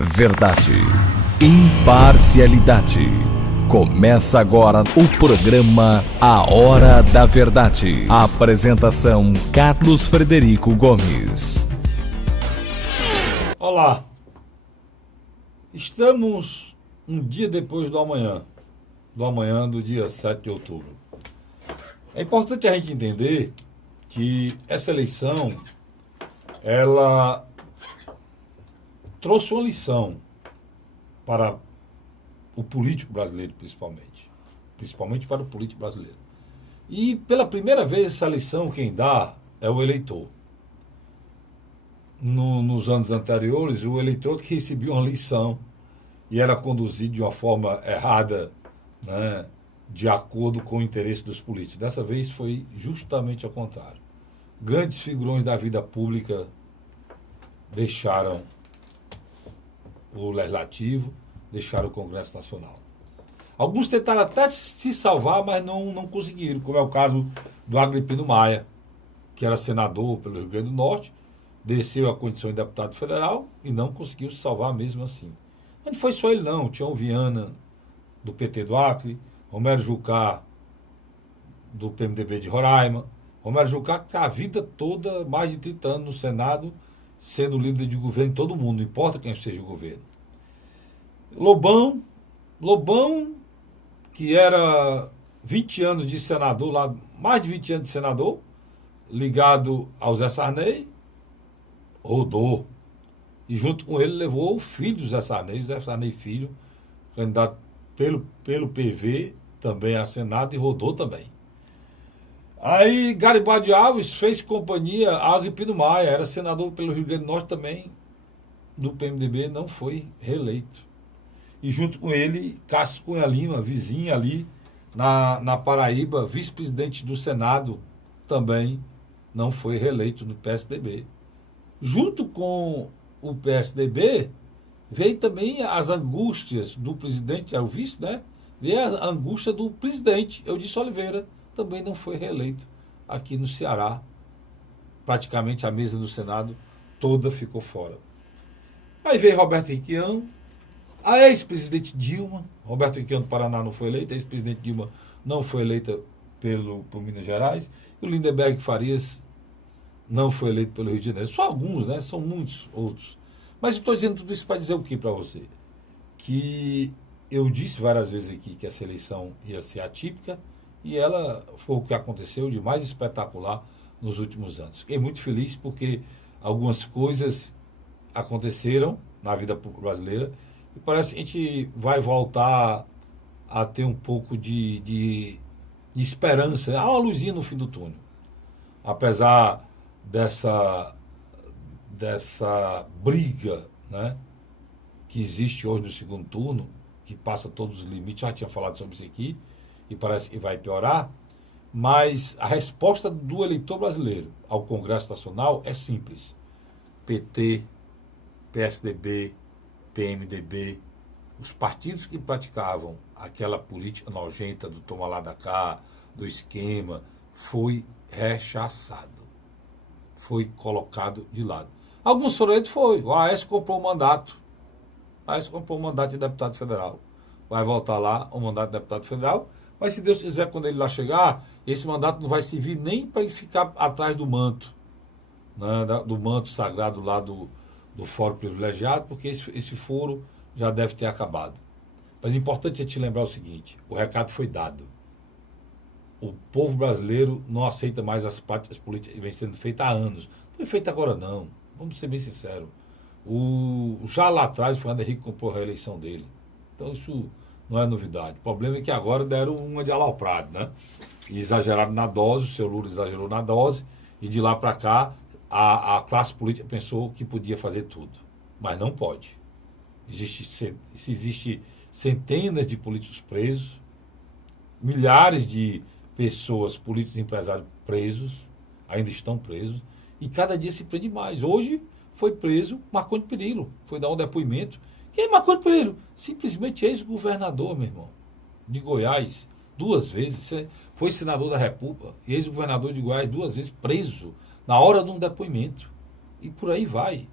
Verdade, imparcialidade. Começa agora o programa A Hora da Verdade. A apresentação Carlos Frederico Gomes. Olá, estamos um dia depois do amanhã do dia 7 de outubro. É importante a gente entender que essa eleição, ela trouxe uma lição para o político brasileiro, principalmente para o político brasileiro. E pela primeira vez essa lição quem dá é o eleitor. Nos anos anteriores, o eleitor que recebia uma lição e era conduzido de uma forma errada, né, de acordo com o interesse dos políticos. Dessa vez foi justamente ao contrário. Grandes figurões da vida pública deixaram o Legislativo, deixaram o Congresso Nacional. Alguns tentaram até se salvar, mas não conseguiram, como é o caso do Agripino Maia, que era senador pelo Rio Grande do Norte, desceu a condição de deputado federal e não conseguiu se salvar mesmo assim. Mas não foi só ele não, Tião Viana, do PT do Acre, Romero Jucá, do PMDB de Roraima. Romero Jucá que a vida toda, mais de 30 anos no Senado, sendo líder de governo em todo mundo, não importa quem seja o governo. Lobão, que era 20 anos de senador, lá, mais de 20 anos de senador, ligado ao Zé Sarney, rodou. E junto com ele levou o filho do Zé Sarney, o Zé Sarney filho, candidato pelo PV, também a Senado, e rodou também. Aí Garibaldi Alves fez companhia a Agripino Maia, era senador pelo Rio Grande do Norte também, do PMDB, não foi reeleito. E junto com ele, Cássio Cunha Lima, vizinho ali na Paraíba, vice-presidente do Senado, também não foi reeleito do PSDB. Junto com o PSDB, veio também as angústias do presidente, era o vice, né? Veio a angústia do presidente, Eudice Oliveira, também não foi reeleito aqui no Ceará. Praticamente a mesa do Senado toda ficou fora. Aí veio Roberto Requião, a ex-presidente Dilma, Roberto Requião do Paraná não foi eleita, a ex-presidente Dilma não foi eleita por Minas Gerais, e o Lindenberg Farias não foi eleito pelo Rio de Janeiro. Só alguns, né? São muitos outros. Mas eu estou dizendo tudo isso para dizer o que para você? Que eu disse várias vezes aqui que essa eleição ia ser atípica, e ela foi o que aconteceu de mais espetacular nos últimos anos. Fiquei muito feliz porque algumas coisas aconteceram na vida brasileira e parece que a gente vai voltar a ter um pouco de esperança. Há uma luzinha no fim do túnel. Apesar dessa briga, né, que existe hoje no segundo turno, que passa todos os limites, já tinha falado sobre isso aqui, e parece que vai piorar, mas a resposta do eleitor brasileiro ao Congresso Nacional é simples. PT, PSDB, PMDB, os partidos que praticavam aquela política nojenta do toma lá da cá, do esquema, foi rechaçado. Foi colocado de lado. Alguns foram eles, foi. O Aécio comprou o mandato. O Aécio comprou o mandato de deputado federal. Vai voltar lá o mandato de deputado federal. Mas se Deus quiser, quando ele lá chegar, esse mandato não vai servir nem para ele ficar atrás do manto, né, do manto sagrado lá do foro privilegiado, porque esse foro já deve ter acabado. Mas é importante a gente lembrar o seguinte, o recado foi dado. O povo brasileiro não aceita mais as práticas políticas que vem sendo feitas há anos. Não foi feito agora não, vamos ser bem sinceros. Já lá atrás o Fernando Henrique comprou a reeleição dele. Então isso não é novidade. O problema é que agora deram uma de aloprado, né? E exageraram na dose, o seu Lula exagerou na dose, e de lá para cá a classe política pensou que podia fazer tudo. Mas não pode. Existe centenas de políticos presos, milhares de pessoas, políticos e empresários presos, ainda estão presos, e cada dia se prende mais. Hoje foi preso Marcondes Perillo, foi dar um depoimento. Quem é Marcondes Perillo? Simplesmente ex-governador, meu irmão, de Goiás, 2 vezes, foi senador da República, ex-governador de Goiás 2 vezes preso, na hora de um depoimento. E por aí vai.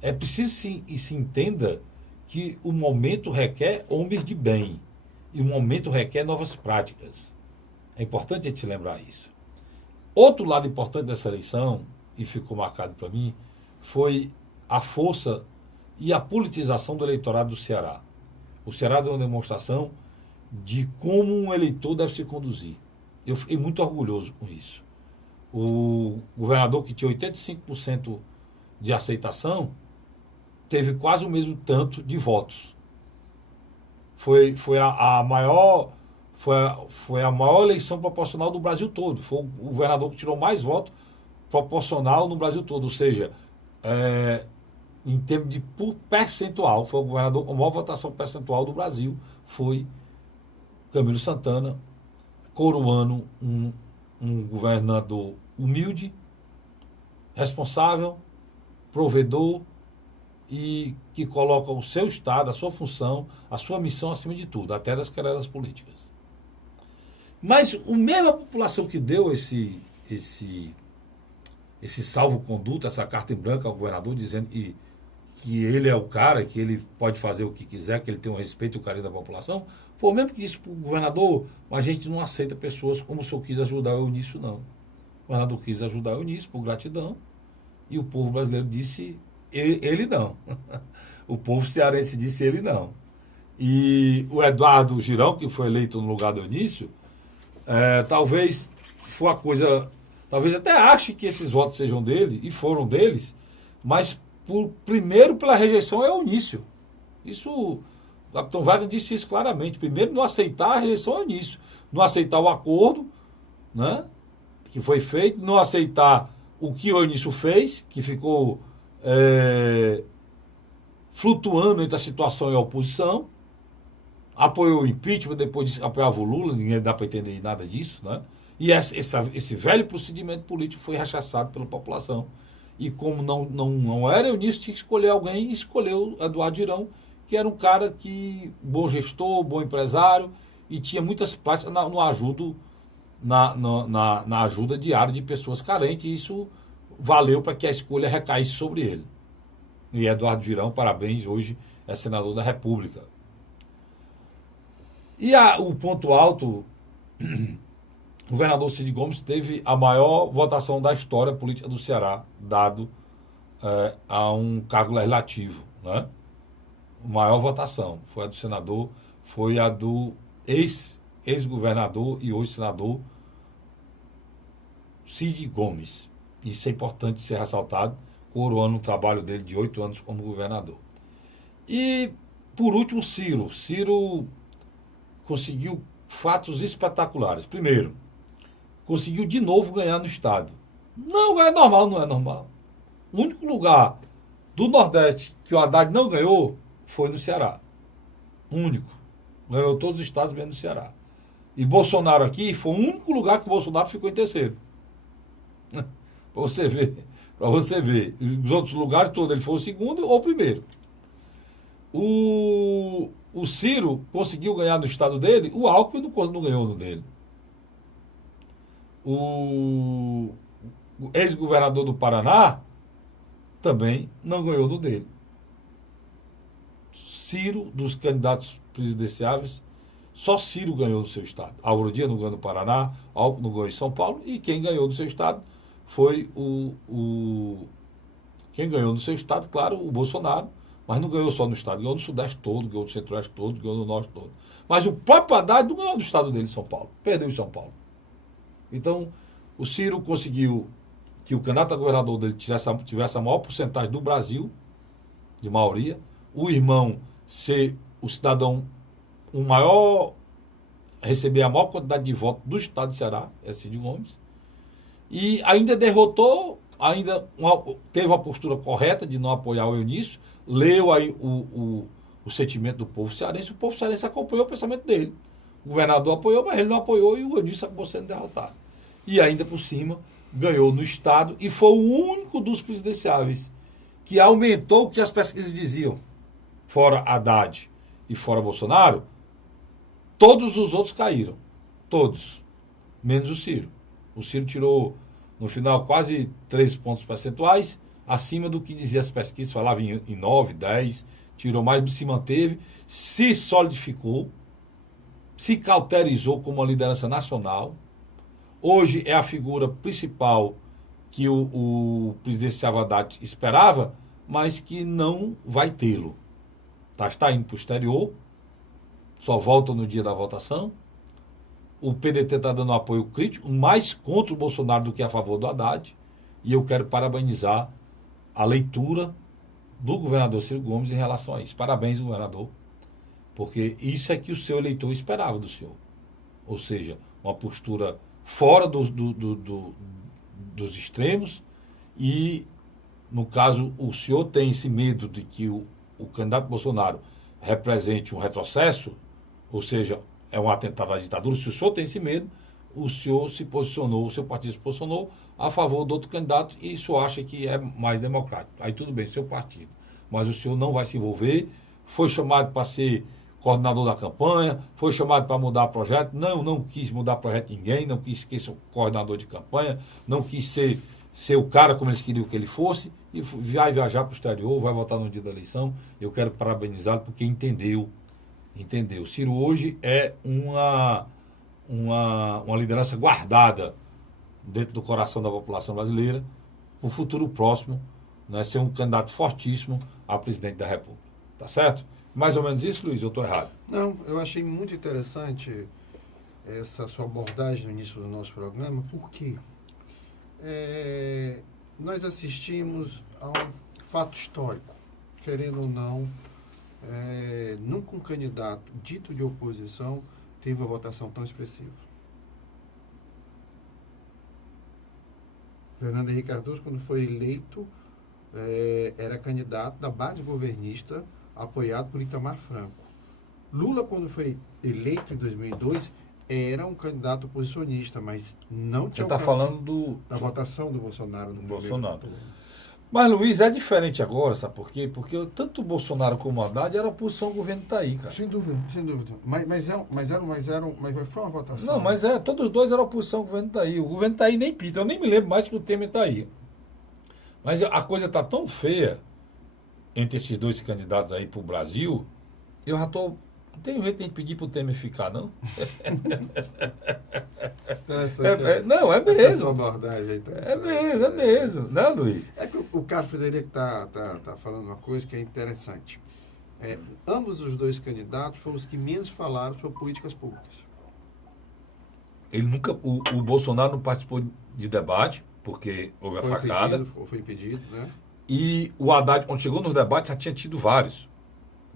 É preciso se entenda que o momento requer homens de bem. E o momento requer novas práticas. É importante a gente lembrar isso. Outro lado importante dessa eleição, e ficou marcado para mim, foi a força e a politização do eleitorado do Ceará. O Ceará deu uma demonstração de como um eleitor deve se conduzir. Eu fiquei muito orgulhoso com isso. O governador, que tinha 85% de aceitação, teve quase o mesmo tanto de votos. Foi a maior foi a maior eleição proporcional do Brasil todo. Foi o governador que tirou mais votos proporcional no Brasil todo. Ou seja, em termos de por percentual, foi o governador com a maior votação percentual do Brasil. Foi Camilo Santana, coroando um governador humilde, responsável, provedor e que coloca o seu Estado, a sua função, a sua missão acima de tudo, até das querelas políticas. Mas a mesma população que deu esse salvo-conduto, essa carta em branco ao governador, dizendo que ele é o cara, que ele pode fazer o que quiser, que ele tem o respeito e o carinho da população, foi o mesmo que disse para o governador: a gente não aceita pessoas como o senhor quis ajudar o Eunício, não. O governador quis ajudar o Eunício por gratidão, e o povo brasileiro disse ele não. O povo cearense disse ele não. E o Eduardo Girão, que foi eleito no lugar do Eunício, talvez foi a coisa... Talvez até ache que esses votos sejam dele, e foram deles, mas primeiro pela rejeição é o Eunício. Isso, o capitão Wagner disse isso claramente. Primeiro, não aceitar a rejeição é o Eunício. Não aceitar o acordo, né, que foi feito, não aceitar o que o Eunício fez, que ficou flutuando entre a situação e a oposição, apoiou o impeachment, depois apoiava o Lula, ninguém dá para entender nada disso, né? E esse velho procedimento político foi rechaçado pela população. E como não era Eunício, tinha que escolher alguém, e escolheu Eduardo Girão, que era um cara bom gestor, bom empresário, e tinha muitas práticas na ajuda diária de pessoas carentes, e isso valeu para que a escolha recaísse sobre ele. E Eduardo Girão, parabéns, hoje é senador da República. E o ponto alto, o governador Cid Gomes teve a maior votação da história política do Ceará, dado a um cargo legislativo, né? A maior votação foi a do senador, foi a do ex-governador e hoje senador Cid Gomes. Isso é importante ser ressaltado, coroando o trabalho dele de 8 anos como governador. E, por último, Ciro. Ciro conseguiu fatos espetaculares. Primeiro, conseguiu de novo ganhar no Estado. Não é normal, não é normal. O único lugar do Nordeste que o Haddad não ganhou foi no Ceará. O único. Ganhou todos os estados, menos no Ceará. E Bolsonaro aqui foi o único lugar que o Bolsonaro ficou em terceiro. Para você ver. Para você ver. Os outros lugares todos ele foi o segundo ou o primeiro. O Ciro conseguiu ganhar no estado dele, o Alckmin não ganhou no dele. O ex-governador do Paraná também não ganhou no dele. Ciro, dos candidatos presidenciáveis, só Ciro ganhou no seu estado. Álvaro Dias não ganhou no Paraná, Alckmin não ganhou em São Paulo, e quem ganhou no seu estado foi quem ganhou no seu estado, claro, o Bolsonaro, mas não ganhou só no estado, ganhou no Sudeste todo, ganhou no Centro-Oeste todo, ganhou no Norte todo. Mas o próprio Haddad não ganhou no estado dele, São Paulo, perdeu em São Paulo. Então, o Ciro conseguiu que o candidato a governador dele tivesse a maior porcentagem do Brasil, de maioria, o irmão ser o cidadão receber a maior quantidade de votos do estado de Ceará, é Cid Gomes, e ainda derrotou, teve uma postura correta de não apoiar o Eunício, leu aí o sentimento do povo cearense, o povo cearense acompanhou o pensamento dele. O governador apoiou, mas ele não apoiou, e o Eunício acabou sendo derrotado. E ainda por cima, ganhou no estado, e foi o único dos presidenciáveis que aumentou o que as pesquisas diziam. Fora Haddad e fora Bolsonaro, todos os outros caíram. Todos. Menos o Ciro. O Ciro tirou, no final, quase 3 pontos percentuais, acima do que dizia as pesquisas, falava em 9, 10, tirou mais, se manteve, se solidificou, se cauterizou como uma liderança nacional. Hoje é a figura principal que o presidente Haddad esperava, mas que não vai tê-lo. Está indo para o exterior, só volta no dia da votação. O PDT está dando apoio crítico, mais contra o Bolsonaro do que a favor do Haddad. E eu quero parabenizar a leitura do governador Ciro Gomes em relação a isso. Parabéns, governador, porque isso é que o seu eleitor esperava do senhor. Ou seja, uma postura fora dos extremos e, no caso, o senhor tem esse medo de que o candidato Bolsonaro represente um retrocesso, ou seja, é um atentado à ditadura. Se o senhor tem esse medo, o senhor se posicionou, o seu partido se posicionou a favor do outro candidato e o senhor acha que é mais democrático. Aí tudo bem, seu partido. Mas o senhor não vai se envolver, foi chamado para ser coordenador da campanha, foi chamado para mudar projeto, não quis mudar projeto de ninguém, não quis ser coordenador de campanha, não quis ser o cara como eles queriam que ele fosse, e vai viajar para o exterior, vai votar no dia da eleição. Eu quero parabenizá-lo porque entendeu. Ciro hoje é uma liderança guardada dentro do coração da população brasileira, para o futuro próximo, né, ser um candidato fortíssimo a presidente da República. Tá certo? Mais ou menos isso, Luiz, eu estou errado? Não, eu achei muito interessante essa sua abordagem no início do nosso programa, porque nós assistimos a um fato histórico, querendo ou não, nunca um candidato dito de oposição teve uma votação tão expressiva. Fernando Henrique Cardoso, quando foi eleito, era candidato da base governista, apoiado por Itamar Franco. Lula, quando foi eleito em 2002, era um candidato oposicionista, mas não tinha... Você está falando da votação do Bolsonaro. Do Bolsonaro. Mas, Luiz, é diferente agora, sabe por quê? Porque tanto o Bolsonaro como o Haddad era oposição ao governo tá aí, cara. Sem dúvida, sem dúvida. Mas foi uma votação. Não, mas todos os dois eram oposição ao governo tá aí. O governo tá aí nem pita. Eu nem me lembro mais que o Temer tá aí. Mas a coisa está tão feia entre esses dois candidatos aí para o Brasil, eu já estou... Não tem jeito de a gente pedir para o Temer ficar, não? Não, é mesmo. Essa sua abordagem aí, é mesmo. Não, Luiz? É que o Carlos Frederico está falando uma coisa que é interessante. Ambos os dois candidatos foram os que menos falaram sobre políticas públicas. Ele nunca... O Bolsonaro não participou de debate, porque houve a facada. Foi impedido, né? E o Haddad, quando chegou nos debates, já tinha tido vários.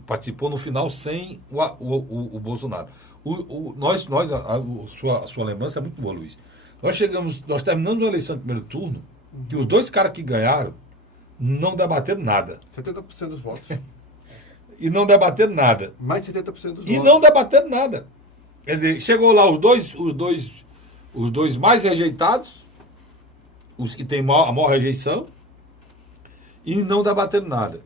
Participou no final sem o Bolsonaro. A sua lembrança é muito boa, Luiz. Nós terminamos a eleição de primeiro turno, que os dois caras que ganharam não debateram nada. 70% dos votos. E não debateram nada. Mais de 70% dos votos. E não debateram nada. Quer dizer, chegou lá os dois mais rejeitados, os que têm a maior rejeição, e não debateram nada.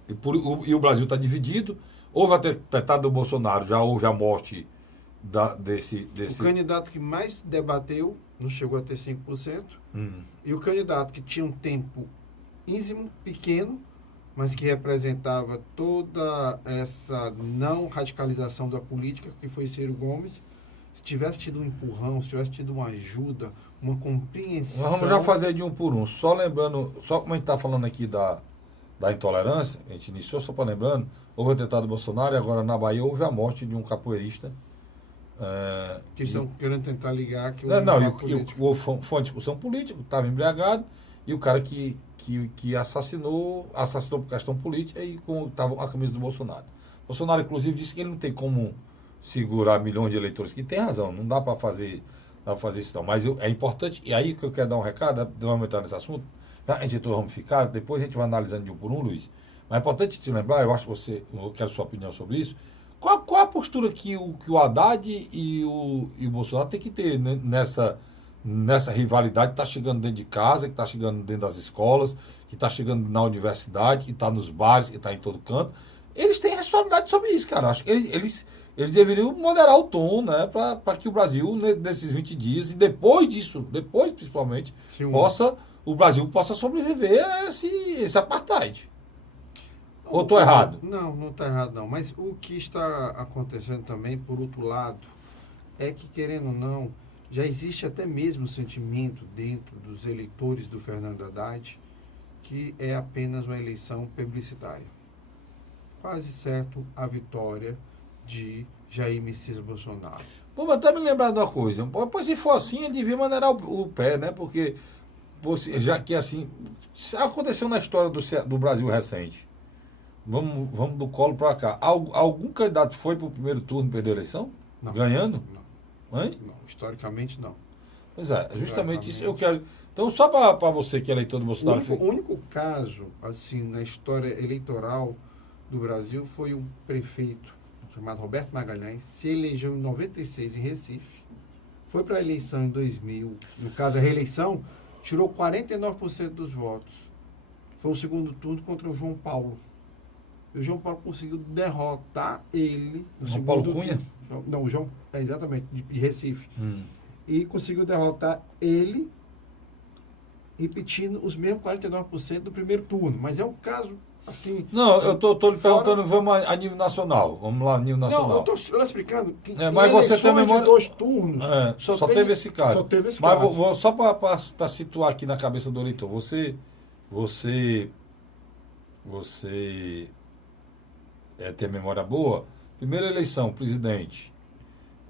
E o Brasil está dividido. Houve a atentado do Bolsonaro, já houve a morte desse... O candidato que mais debateu não chegou a ter 5%. E o candidato que tinha um tempo ínfimo, pequeno, mas que representava toda essa não radicalização da política, que foi Ciro Gomes, se tivesse tido um empurrão, se tivesse tido uma ajuda, uma compreensão... Nós vamos já fazer de um por um. Só lembrando, só como a gente está falando aqui da intolerância, a gente iniciou, só para lembrando, houve o atentado do Bolsonaro e agora na Bahia houve a morte de um capoeirista. Que estão querendo tentar ligar que foi uma discussão política, estava embriagado, e o cara que assassinou por questão política e estava a camisa do Bolsonaro. O Bolsonaro, inclusive, disse que ele não tem como segurar milhões de eleitores, que tem razão, não dá para fazer isso não. Mas é importante, e aí que eu quero dar um recado, vamos entrar nesse assunto, a gente entrou ramificado, depois a gente vai analisando de um por um, Luiz. Mas é importante te lembrar, eu quero sua opinião sobre isso. Qual a postura que o Haddad e o Bolsonaro tem que ter nessa rivalidade que está chegando dentro de casa, que está chegando dentro das escolas, que está chegando na universidade, que está nos bares, que está em todo canto? Eles têm responsabilidade sobre isso, cara. Acho que eles deveriam moderar o tom, né, para que o Brasil, nesses 20 dias, e depois disso, principalmente, o Brasil possa sobreviver a esse apartheid. Ou estou errado? Não está errado não. Mas o que está acontecendo também, por outro lado, é que, querendo ou não, já existe até mesmo o sentimento dentro dos eleitores do Fernando Haddad que é apenas uma eleição publicitária. Quase certo a vitória de Jair Messias Bolsonaro. Vamos até me lembrar de uma coisa. Pois se for assim, ele devia maneirar o pé, né? Porque, já que assim, aconteceu na história do Brasil recente. Vamos do Collor para cá. Algum candidato foi para o primeiro turno e perdeu a eleição? Não. Ganhando? Não. Hein? Não, historicamente não. Pois é, justamente isso eu quero. Então, só para você que é eleitor do Bolsonaro. O único caso, assim, na história eleitoral do Brasil foi um prefeito chamado Roberto Magalhães, se elegeu em 96 em Recife, foi para a eleição em 2000, no caso a reeleição, tirou 49% dos votos. Foi o segundo turno contra o João Paulo. E o João Paulo conseguiu derrotar ele no João segundo Paulo turno. Cunha? Não, o João, exatamente, de Recife. E conseguiu derrotar ele, repetindo os mesmos 49% do primeiro turno. Mas é um caso, assim... Não, eu estou lhe perguntando, vamos a nível nacional. Vamos lá, a nível nacional. Não, eu estou explicando que mas você tem memória... de 2 turnos... Só teve esse caso. Só teve esse mas caso. Só para situar aqui na cabeça do eleitor, você tem memória boa? Primeira eleição, presidente,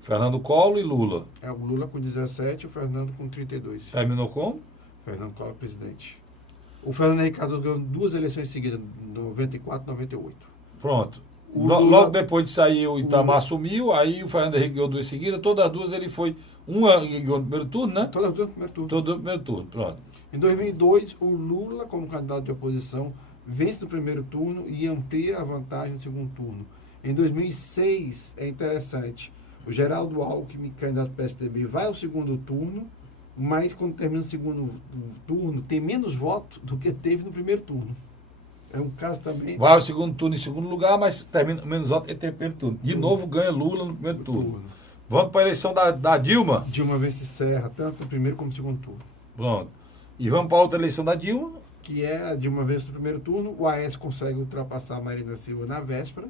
Fernando Collor e Lula. É o Lula com 17 e o Fernando com 32. Terminou como? Fernando Collor presidente. O Fernando Henrique Cardoso ganhou 2 eleições seguidas, 94 e 98. Pronto. Lula, logo depois de sair o Itamar assumiu, aí o Fernando Henrique ganhou 2 seguidas, todas as duas ele foi, uma ganhou no primeiro turno, né? Todas as duas no primeiro turno. Todo no primeiro turno, pronto. Em 2002, o Lula, como candidato de oposição, vence no primeiro turno e amplia a vantagem no segundo turno. Em 2006, é interessante, o Geraldo Alckmin, candidato do PSDB, vai ao segundo turno, mas quando termina o segundo turno, tem menos votos do que teve no primeiro turno. É um caso também... Vai ao segundo turno em segundo lugar, mas termina menos votos que tem no primeiro turno. De novo ganha Lula no primeiro turno. Vamos para a eleição da Dilma? Dilma vence Serra, tanto no primeiro como no segundo turno. Pronto. E vamos para a outra eleição da Dilma? Que é a Dilma vence no primeiro turno, o Aécio consegue ultrapassar a Marina Silva na véspera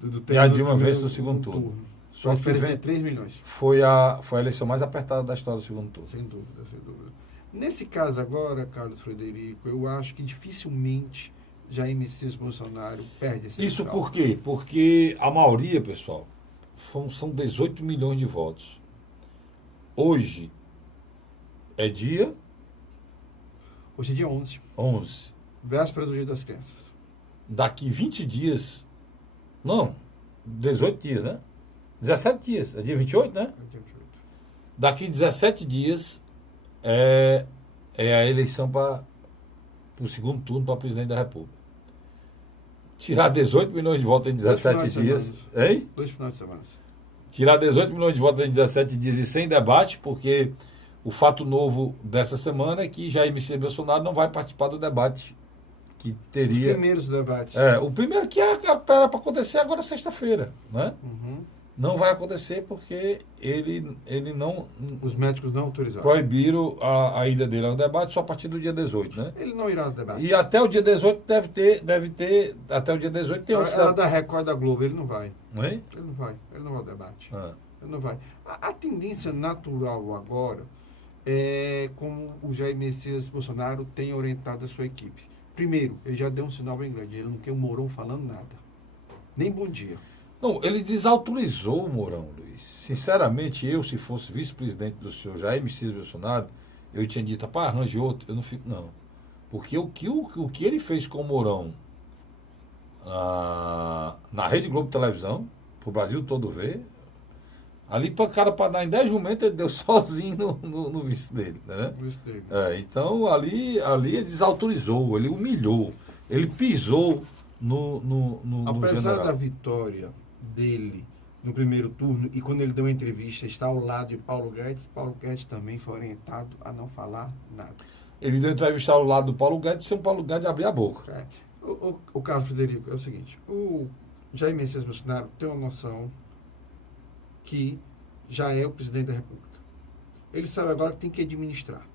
do e a Dilma vence no segundo turno. Só a diferença de 3 milhões. Foi a eleição mais apertada da história do segundo turno. Sem dúvida, sem dúvida. Nesse caso agora, Carlos Frederico, eu acho que dificilmente Jair Messias Bolsonaro perde esse Isso por quê? Porque a maioria, pessoal, são 18 milhões de votos. Hoje é dia... Hoje é dia 11. 11. Véspera do Dia das Crianças. Daqui 20 dias... Não, 18 dias, né? 17 dias. É dia 28, né? É dia 28. Daqui 17 dias é a eleição para o segundo turno para presidente da República. Tirar 18 milhões de votos em 17 dias. Hein? 2 finais de semana. Tirar 18 milhões de votos em 17 dias e sem debate, porque o fato novo dessa semana é que Jair Messias Bolsonaro não vai participar do debate que teria... Os primeiros debates. O primeiro que era para acontecer agora sexta-feira, né? Uhum. Não vai acontecer porque ele não... Os médicos não autorizaram. Proibiram a ida dele ao debate só a partir do dia 18, né? Ele não irá ao debate. E até o dia 18 deve ter até o dia 18 tem outros... Ela da Record da Globo, ele não vai. Não é? Ele não vai ao debate. Ah. Ele não vai. A tendência natural agora é como o Jair Messias Bolsonaro tem orientado a sua equipe. Primeiro, ele já deu um sinal bem grande. Ele não quer o Mourão falando nada. Nem bom dia. Não, ele desautorizou o Mourão, Luiz. Sinceramente, eu, se fosse vice-presidente do senhor Jair Messias Bolsonaro, eu tinha dito, pá, arranje outro. Eu não fico, não. Porque o que ele fez com o Mourão na Rede Globo Televisão, pro Brasil todo ver, ali para dar em 10 momentos, ele deu sozinho no vice dele, né? Vice dele. Então, ali ele desautorizou, ele humilhou, ele pisou no Apesar general. da vitória dele no primeiro turno, e quando ele deu uma entrevista, está ao lado de Paulo Guedes também foi orientado a não falar nada. Ele deu entrevista ao lado do Paulo Guedes, sem o Paulo Guedes abrir a boca. O Carlos Frederico, é o seguinte, o Jair Messias Bolsonaro tem uma noção que já é o presidente da República. Ele sabe agora que tem que administrar.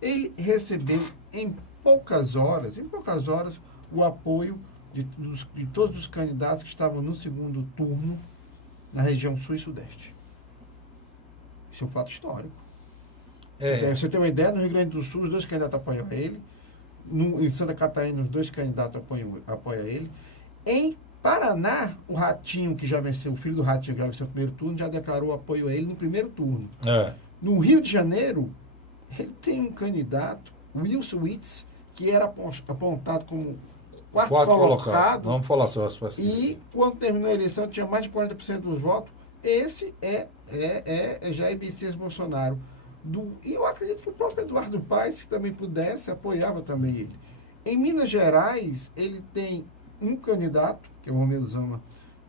ele recebeu em poucas horas, o apoio de todos os candidatos que estavam no segundo turno na região sul e sudeste. Isso é um fato histórico. Você tem uma ideia, no Rio Grande do Sul, os 2 candidatos apoiam ele. Em Santa Catarina, os 2 candidatos apoiam ele. Em Paraná, o Ratinho, que já venceu, o filho do Ratinho, que já venceu o primeiro turno, já declarou apoio a ele no primeiro turno. No Rio de Janeiro, ele tem um candidato, Wilson Witts, que era apontado como quarto colocado. Vamos falar sobre as pesquisas. E quando terminou a eleição, tinha mais de 40% dos votos. Esse é Jair Messias Bolsonaro. E eu acredito que o próprio Eduardo Paes, se também pudesse, apoiava também ele. Em Minas Gerais, ele tem um candidato, que é o Romeu Zama,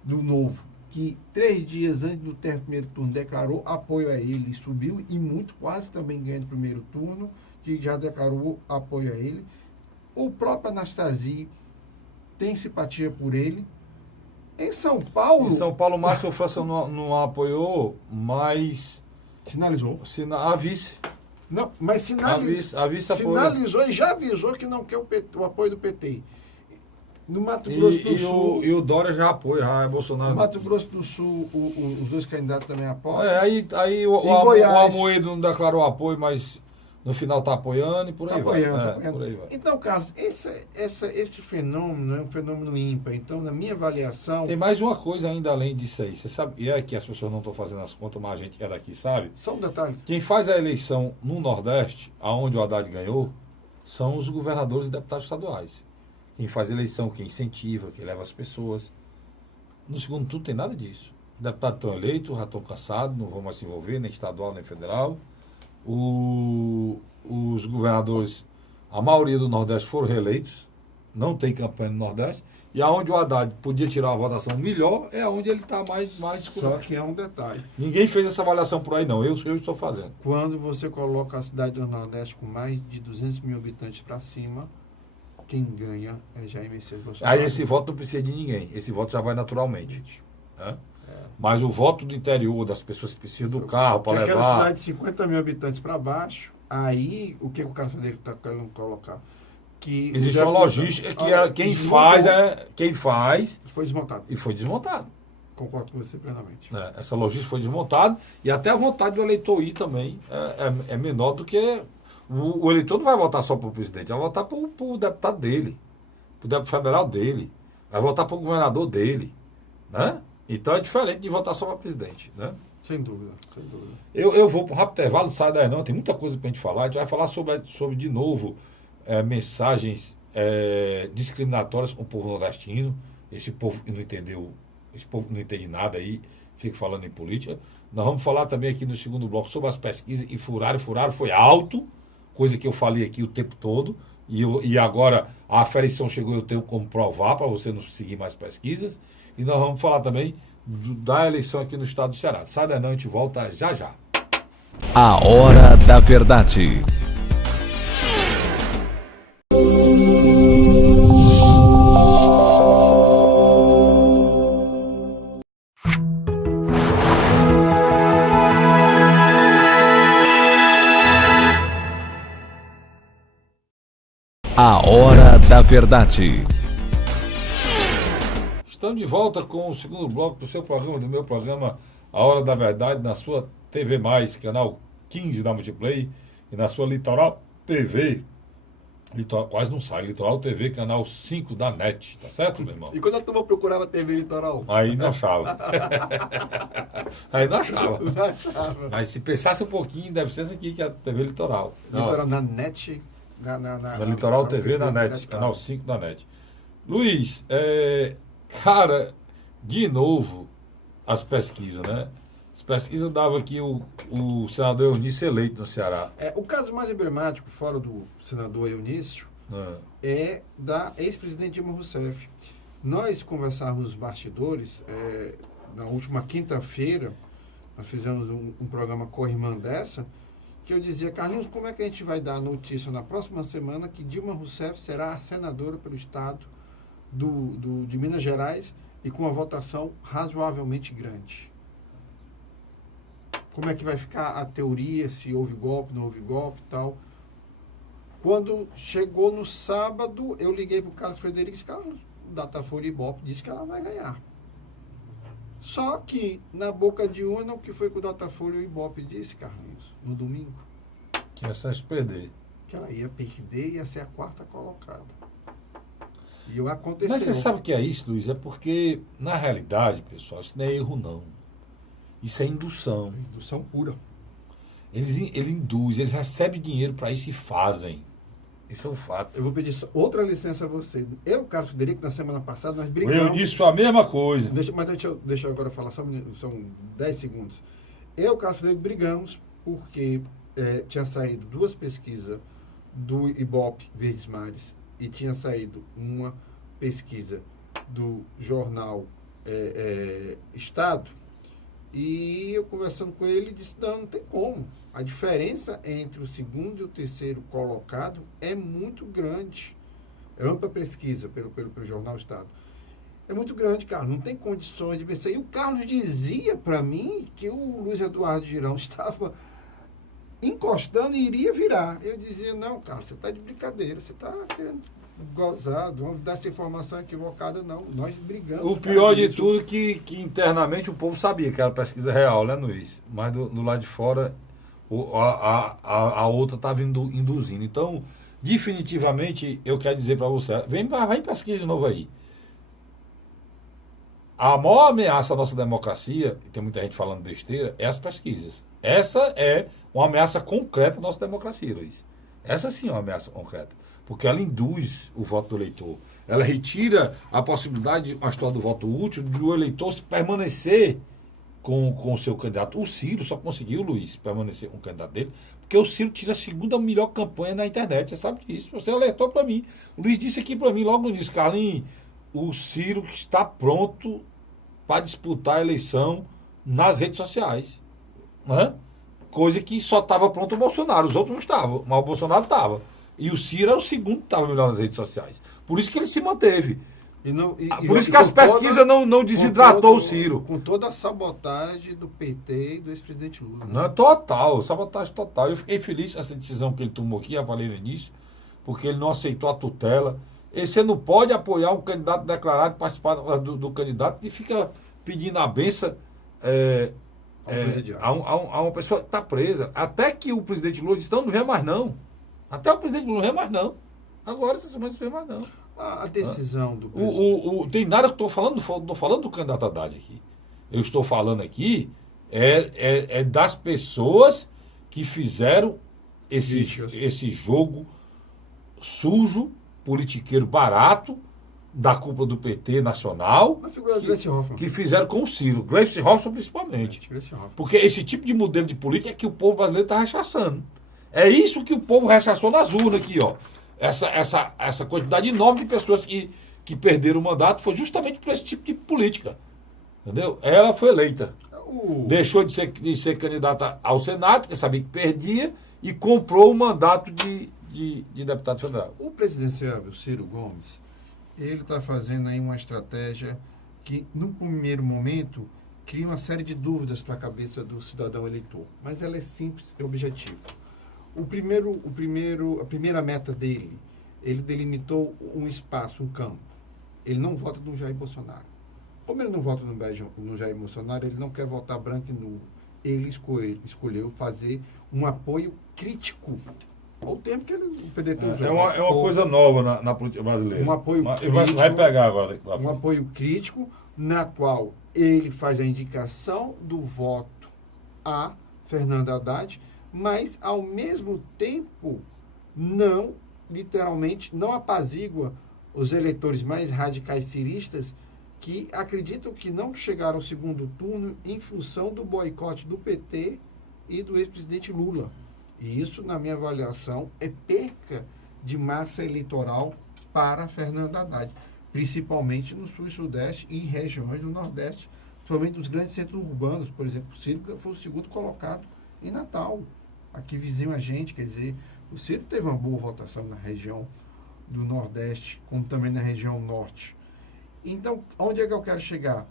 do Novo, que 3 dias antes do primeiro turno declarou apoio a ele e subiu, e muito, quase também ganhando o primeiro turno, que já declarou apoio a ele. O próprio Anastasia tem simpatia por ele. Em São Paulo... o Márcio França não apoiou, mas... Sinalizou. A vice. Não, mas sinalizou e já avisou que não quer o apoio do PT. No Mato Grosso do Sul... E o Dória já apoia, já é Bolsonaro. No Mato Grosso do Sul, os 2 candidatos também apoiam. Aí o Amoedo não declarou apoio, mas no final está apoiando e por aí vai. Tá apoiando. Então, Carlos, esse fenômeno é um fenômeno ímpar. Então, na minha avaliação... Tem mais uma coisa ainda além disso aí. Você sabe, e é que as pessoas não estão fazendo as contas, mas a gente é daqui, sabe? Só um detalhe. Quem faz a eleição no Nordeste, aonde o Haddad ganhou, são os governadores e deputados estaduais. Quem faz eleição, quem incentiva, quem leva as pessoas. No segundo turno tem nada disso. Os deputados estão eleitos, já estão cansados, não vão mais se envolver, nem estadual, nem federal. Os governadores, a maioria do Nordeste foram reeleitos, não tem campanha no Nordeste, e aonde o Haddad podia tirar uma votação melhor, é onde ele está mais Só que é um detalhe. Ninguém fez essa avaliação por aí, não. Eu estou fazendo. Quando você coloca a cidade do Nordeste com mais de 200 mil habitantes para cima, quem ganha é Jair Messias Bolsonaro. Aí esse voto não precisa de ninguém. Esse voto já vai naturalmente. Né? Mas o voto do interior, das pessoas que precisam do carro para levar... Aquela cidade de 50 mil habitantes para baixo, aí o que o cara dele está querendo colocar? Que existe uma logística que quem faz... Foi desmontado. E foi desmontado. Concordo com você plenamente. Essa logística foi desmontada e até a vontade do eleitor ir também é menor do que... O eleitor não vai votar só para o presidente, vai votar para o deputado dele, para o deputado federal dele, vai votar para o governador dele, né? Então é diferente de votar só para o presidente, né? Sem dúvida, sem dúvida. Eu vou para um rápido intervalo, não sai daí não, tem muita coisa para a gente falar. A gente vai falar sobre de novo, mensagens discriminatórias com o povo nordestino. Esse povo não entendeu, esse povo não entende nada aí, fica falando em política. Nós vamos falar também aqui no segundo bloco sobre as pesquisas, e furaram foi alto, coisa que eu falei aqui o tempo todo, e agora a aferição chegou, eu tenho como provar para você não seguir mais pesquisas. E nós vamos falar também da eleição aqui no estado do Ceará. Sai daí não, a gente volta já já. A Hora da Verdade. A Hora da Verdade. Estamos de volta com o segundo bloco do seu programa, do meu programa, A Hora da Verdade, na sua TV+, canal 15 da Multiplay, e na sua Litoral TV, quase não sai, Litoral TV, canal 5 da NET, tá certo, meu irmão? E quando a turma procurava TV Litoral? Aí não achava. Aí não achava. Não achava. Mas se pensasse um pouquinho, deve ser essa aqui, que é a TV Litoral. Litoral na NET? Na Litoral TV na NET, canal 5 da NET. Luiz, cara, de novo, as pesquisas, né? As pesquisas davam aqui o senador Eunício eleito no Ceará. O caso mais emblemático, fora do senador Eunício, é da ex-presidente Dilma Rousseff. Nós conversávamos nos bastidores, na última quinta-feira, nós fizemos um programa com a irmã dessa, que eu dizia, Carlinhos, como é que a gente vai dar a notícia na próxima semana que Dilma Rousseff será a senadora pelo estado de Minas Gerais e com uma votação razoavelmente grande? Como é que vai ficar a teoria, se houve golpe, não houve golpe e tal? Quando chegou no sábado, eu liguei para o Carlos Frederico e disse, Carlos, o Datafolha e Ibope disse que ela vai ganhar. Só que, na boca de urna, o que foi que o Datafolha e o Ibope disse, Carlinhos, no domingo? Que ia se perder. Que ela ia perder e ia ser a quarta colocada. E aconteceu. Mas você sabe o que é isso, Luiz? É porque, na realidade, pessoal, isso não é erro, não. Isso é indução. Indução pura. Ele induz, eles recebem dinheiro para isso e fazem. Isso é um fato. Eu vou pedir outra licença a você. Eu, Carlos Frederico, na semana passada, nós brigamos. Eu disse a mesma coisa. Deixa eu agora falar, são 10 segundos. Eu, Carlos Frederico, brigamos porque tinha saído 2 pesquisas do Ibope Verdes Mares e tinha saído uma pesquisa do jornal Estado. E eu conversando com ele, disse, não tem como. A diferença entre o segundo e o terceiro colocado é muito grande. É ampla pesquisa pelo Jornal Estado. É muito grande, Carlos. Não tem condições de vencer. E o Carlos dizia para mim que o Luiz Eduardo Girão estava encostando e iria virar. Eu dizia, não, Carlos, você está de brincadeira. Você está querendo gozar. Vamos dar essa informação equivocada, não. Nós brigamos. O pior de tudo é que internamente o povo sabia que era pesquisa real, né, Luiz? Mas do lado de fora... A outra estava induzindo. Então, definitivamente, eu quero dizer para você, vai pesquisa de novo aí. A maior ameaça à nossa democracia, e tem muita gente falando besteira, é as pesquisas. Essa é uma ameaça concreta à nossa democracia, Luiz. Essa sim é uma ameaça concreta. Porque ela induz o voto do eleitor. Ela retira a possibilidade, a história do voto útil, de o eleitor permanecer com o seu candidato. O Ciro só conseguiu, Luiz, permanecer com o candidato dele, porque o Ciro tira a segunda melhor campanha na internet. Você sabe disso. Você alertou para mim. O Luiz disse aqui para mim logo no início, Carlinhos, o Ciro está pronto para disputar a eleição nas redes sociais. Né? Coisa que só estava pronto o Bolsonaro. Os outros não estavam, mas o Bolsonaro estava. E o Ciro era o segundo que estava melhor nas redes sociais. Por isso que ele se manteve. Por isso que as pesquisas não desidratou o Ciro. Com toda a sabotagem do PT e do ex-presidente Lula. Né? Não, total, sabotagem total. Eu fiquei feliz com essa decisão que ele tomou aqui, já falei no início, porque ele não aceitou a tutela. E você não pode apoiar um candidato declarado, participar do candidato e fica pedindo a benção a uma pessoa que está presa. Até que o presidente Lula disse, não vem mais não. Até o presidente Lula não vem mais não. Agora essa semana não vem mais não. A decisão do presidente. Tem nada que eu estou falando, não estou falando do candidato Haddad aqui. Eu estou falando aqui das pessoas que fizeram esse jogo sujo, politiqueiro barato, da cúpula do PT nacional, Na figura do Gleice Hoffmann. que fizeram com o Ciro. Gleice Hoffmann principalmente. Gleice Hoffmann. Porque esse tipo de modelo de política é que o povo brasileiro está rechaçando. É isso que o povo rechaçou nas urnas aqui, ó. Essa quantidade enorme de pessoas que perderam o mandato foi justamente por esse tipo de política. Entendeu? Ela foi eleita. Deixou de ser candidata ao Senado, porque sabia que perdia, e comprou o mandato de deputado federal. O presidenciável Ciro Gomes, ele está fazendo aí uma estratégia que, no primeiro momento, cria uma série de dúvidas para a cabeça do cidadão eleitor. Mas ela é simples e objetiva. A primeira meta dele, ele delimitou um espaço, um campo. Ele não vota no Jair Bolsonaro. Como ele não vota no Jair Bolsonaro, ele não quer votar branco e nulo. Ele escolheu fazer um apoio crítico. Olha o tempo que o PDT usou. É uma coisa nova na política brasileira. Um apoio crítico. Vai pegar agora. Um apoio crítico, na qual ele faz a indicação do voto a Fernando Haddad, mas, ao mesmo tempo, literalmente, não apazigua os eleitores mais radicais ciristas que acreditam que não chegaram ao segundo turno em função do boicote do PT e do ex-presidente Lula. E isso, na minha avaliação, é perca de massa eleitoral para Fernando Haddad, principalmente no Sul e Sudeste e regiões do Nordeste, principalmente nos grandes centros urbanos. Por exemplo, o Ciro foi o segundo colocado em Natal, aqui vizinho a gente. Quer dizer, o Ciro teve uma boa votação na região do Nordeste, como também na região Norte. Então, onde é que eu quero chegar?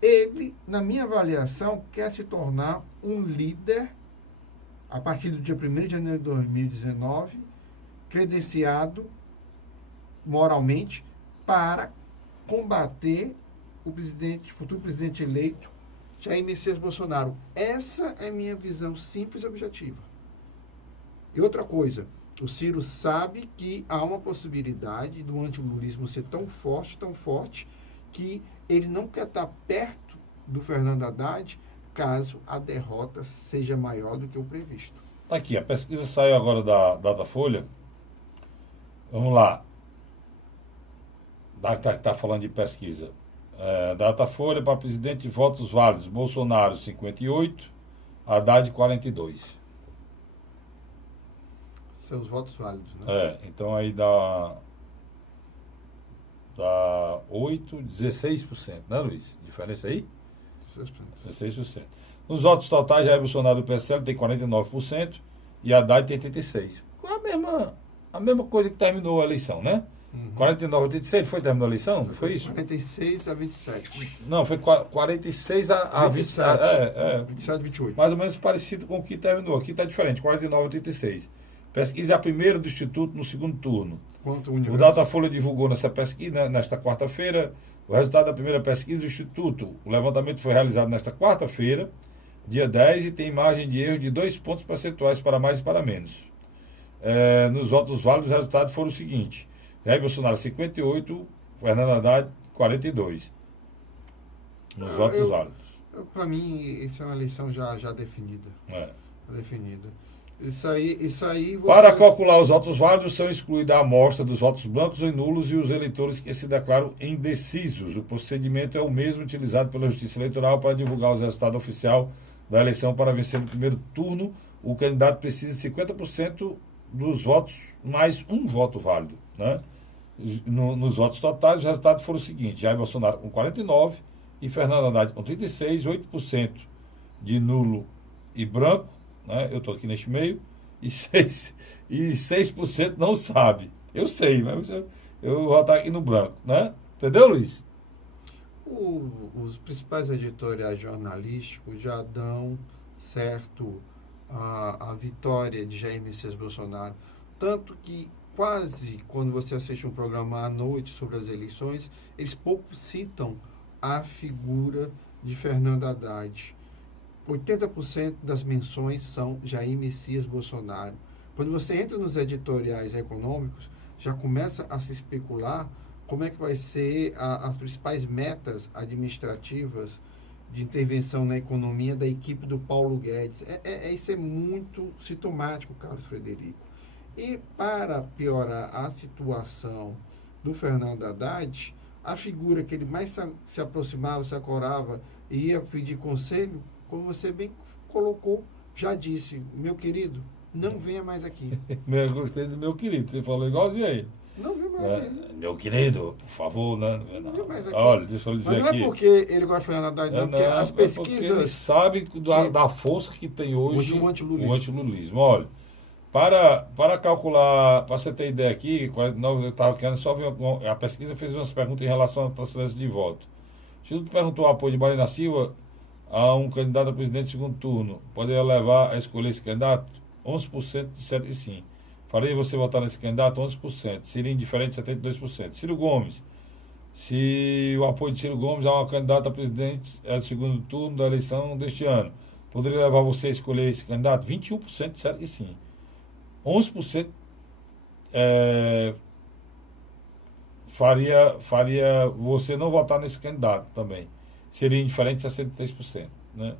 Ele, na minha avaliação, quer se tornar um líder a partir do dia 1º de janeiro de 2019, credenciado moralmente para combater o futuro presidente eleito, Jair Messias Bolsonaro. Essa é a minha visão simples e objetiva. E outra coisa, o Ciro sabe que há uma possibilidade do antilulismo ser tão forte, que ele não quer estar perto do Fernando Haddad caso a derrota seja maior do que o previsto. Aqui, a pesquisa saiu agora da Datafolha. Vamos lá. Tá falando de pesquisa. Datafolha para presidente, votos válidos. Bolsonaro, 58. Haddad, 42. Seus votos válidos, né? Então aí dá 16%, né, Luiz? Diferença aí? 16%. Nos votos totais, Jair Bolsonaro do PSL tem 49% e Haddad tem 86%. A mesma coisa que terminou a eleição, né? 49 a 86, foi terminou a eleição? Foi isso? 46 a 27. Não, foi 46 a 27. 27 a 28. Mais ou menos parecido com o que terminou. Aqui está diferente, 49 a 86. Pesquisa a primeira do Instituto no segundo turno. O Datafolha divulgou nessa pesquisa, nesta quarta-feira, o resultado da primeira pesquisa do Instituto. O levantamento foi realizado nesta quarta-feira, dia 10, e tem margem de erro de 2 pontos percentuais para mais e para menos. Nos votos válidos, os resultados foram os seguintes. Jair Bolsonaro, 58, Fernando Haddad, 42. Nos votos válidos. Para mim, isso é uma eleição já definida. Definida. Isso aí você... Para calcular os votos válidos, são excluída a amostra dos votos brancos e nulos e os eleitores que se declaram indecisos. O procedimento é o mesmo utilizado pela Justiça Eleitoral para divulgar os resultados oficiais da eleição. Para vencer no primeiro turno, o candidato precisa de 50% dos votos mais um voto válido, né? Nos votos totais, os resultados foram os seguintes: Jair Bolsonaro com 49% e Fernando Haddad com 36%, 8% de nulo e branco, né? Eu estou aqui neste meio, e 6% não sabe. Eu sei, mas eu vou votar aqui no branco, né? Entendeu, Luiz? Os principais editoriais jornalísticos já dão certo a vitória de Jair Messias Bolsonaro. Tanto que quase quando você assiste um programa à noite sobre as eleições, eles pouco citam a figura de Fernando Haddad. 80% das menções são Jair Messias Bolsonaro. Quando você entra nos editoriais econômicos, já começa a se especular como é que vai ser as principais metas administrativas de intervenção na economia da equipe do Paulo Guedes. Isso é muito sintomático, Carlos Frederico. E para piorar a situação do Fernando Haddad, a figura que ele mais se aproximava, se acorava e ia pedir conselho, como você bem colocou, já disse: meu querido, não venha mais aqui. Eu gostei do meu querido, você falou igualzinho a ele. Não venha mais aqui. Meu querido, por favor, né? Não venha mais aqui. Olha, deixa eu lhe dizer aqui. Mas não é porque ele gosta de Fernando Haddad, não, porque as pesquisas... Porque ele sabe da força que tem hoje o antilulismo. Olha, para calcular, para você ter ideia aqui, 49, eu estava querendo só ver, a pesquisa fez umas perguntas em relação à transferência de voto. O Instituto perguntou o apoio de Marina Silva a um candidato a presidente de segundo turno. Poderia levar a escolher esse candidato? 11% disseram que sim. Faria você votar nesse candidato? 11%. Seria indiferente? 72%. Ciro Gomes. Se o apoio de Ciro Gomes a uma candidata a presidente do segundo turno da eleição deste ano, poderia levar você a escolher esse candidato? 21% disseram que sim. 11% faria você não votar nesse candidato também. Seria indiferente 63%. Né?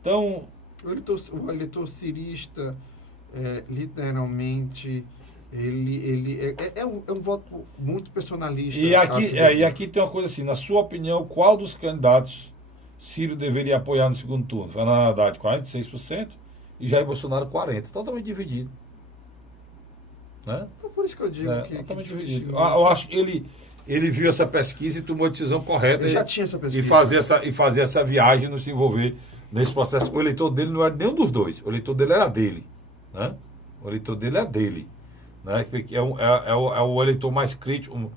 Então... O eleitor cirista, literalmente, ele é um voto muito personalista. E aqui tem uma coisa assim: na sua opinião, qual dos candidatos Ciro deveria apoiar no segundo turno? Fernando Haddad, 46%, e Jair Bolsonaro, 40%. Totalmente dividido. Né? Então, por isso que eu digo que... Totalmente dividido. Eu acho que ele viu essa pesquisa e tomou a decisão correta. Ele já tinha essa pesquisa. E fazer essa viagem, não se envolver nesse processo. O eleitor dele não era nenhum dos dois. O eleitor dele era dele. Né? O eleitor dele é dele. Né? É o eleitor mais crítico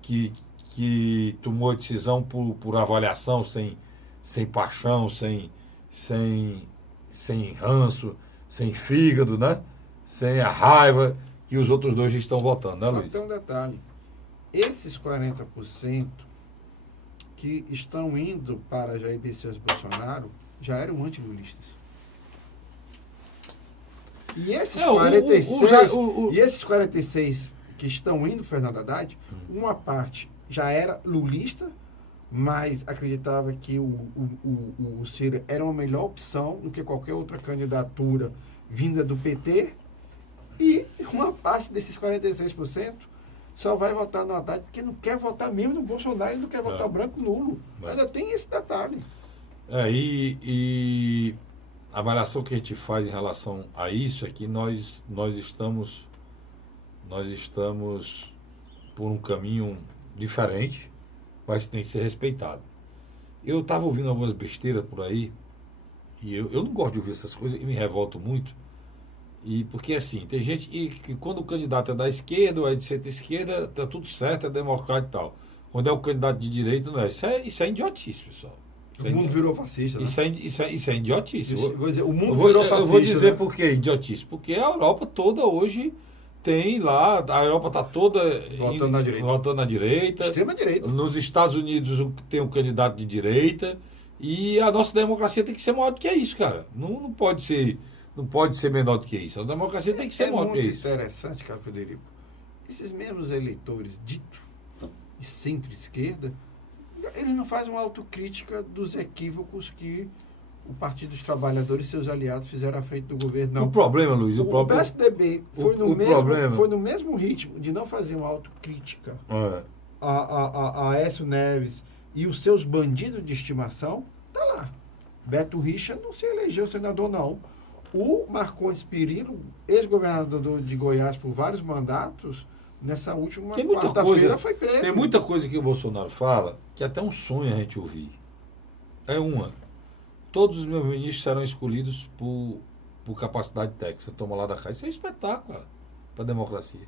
que tomou a decisão por avaliação, sem paixão, sem ranço, sem fígado, né? Sem a raiva. que os outros dois estão votando, né, Só Luiz? tem um detalhe. Esses 40% que estão indo para Jair Messias Bolsonaro já eram antilulistas. E esses 46, e esses 46 que estão indo para Fernando Haddad, uma parte já era lulista, mas acreditava que o Ciro era uma melhor opção do que qualquer outra candidatura vinda do PT, e uma parte desses 46% só vai votar no Haddad porque não quer votar mesmo no Bolsonaro e não quer votar branco nulo. Ainda tem esse detalhe. E a avaliação que a gente faz em relação a isso é que nós estamos por um caminho diferente, mas tem que ser respeitado. Eu estava ouvindo algumas besteiras por aí, e eu não gosto de ouvir essas coisas, e me revolto muito, porque assim, tem gente que quando o candidato é da esquerda ou é de centro-esquerda, tá tudo certo, é democrático e tal. Quando é o candidato de direita, não é. Isso é idiotice, pessoal. O mundo virou fascista, né? Isso é idiotice. Vou dizer, o mundo virou fascista. Eu vou dizer, né, por que idiotice. Porque a Europa toda hoje tem lá, a Europa está toda votando na direita. Extrema direita. Nos Estados Unidos tem um candidato de direita. E a nossa democracia tem que ser maior do que isso, cara. Não pode ser menor do que isso. A democracia tem que ser maior do que isso. É muito interessante, cara, Frederico. Esses mesmos eleitores dito de centro-esquerda, eles não fazem uma autocrítica dos equívocos que o Partido dos Trabalhadores e seus aliados fizeram à frente do governo. Não. O problema, Luiz, o PSDB foi no mesmo ritmo de não fazer uma autocrítica a Aécio Neves e os seus bandidos de estimação. Tá lá. Beto Richa não se elegeu senador, não. O Marcondes Perillo, ex-governador de Goiás por vários mandatos, nessa última quarta-feira foi preso. Tem muita coisa que o Bolsonaro fala que até um sonho a gente ouvir. Todos os meus ministros serão escolhidos por capacidade técnica. Você toma lá da casa. Isso é um espetáculo para a democracia.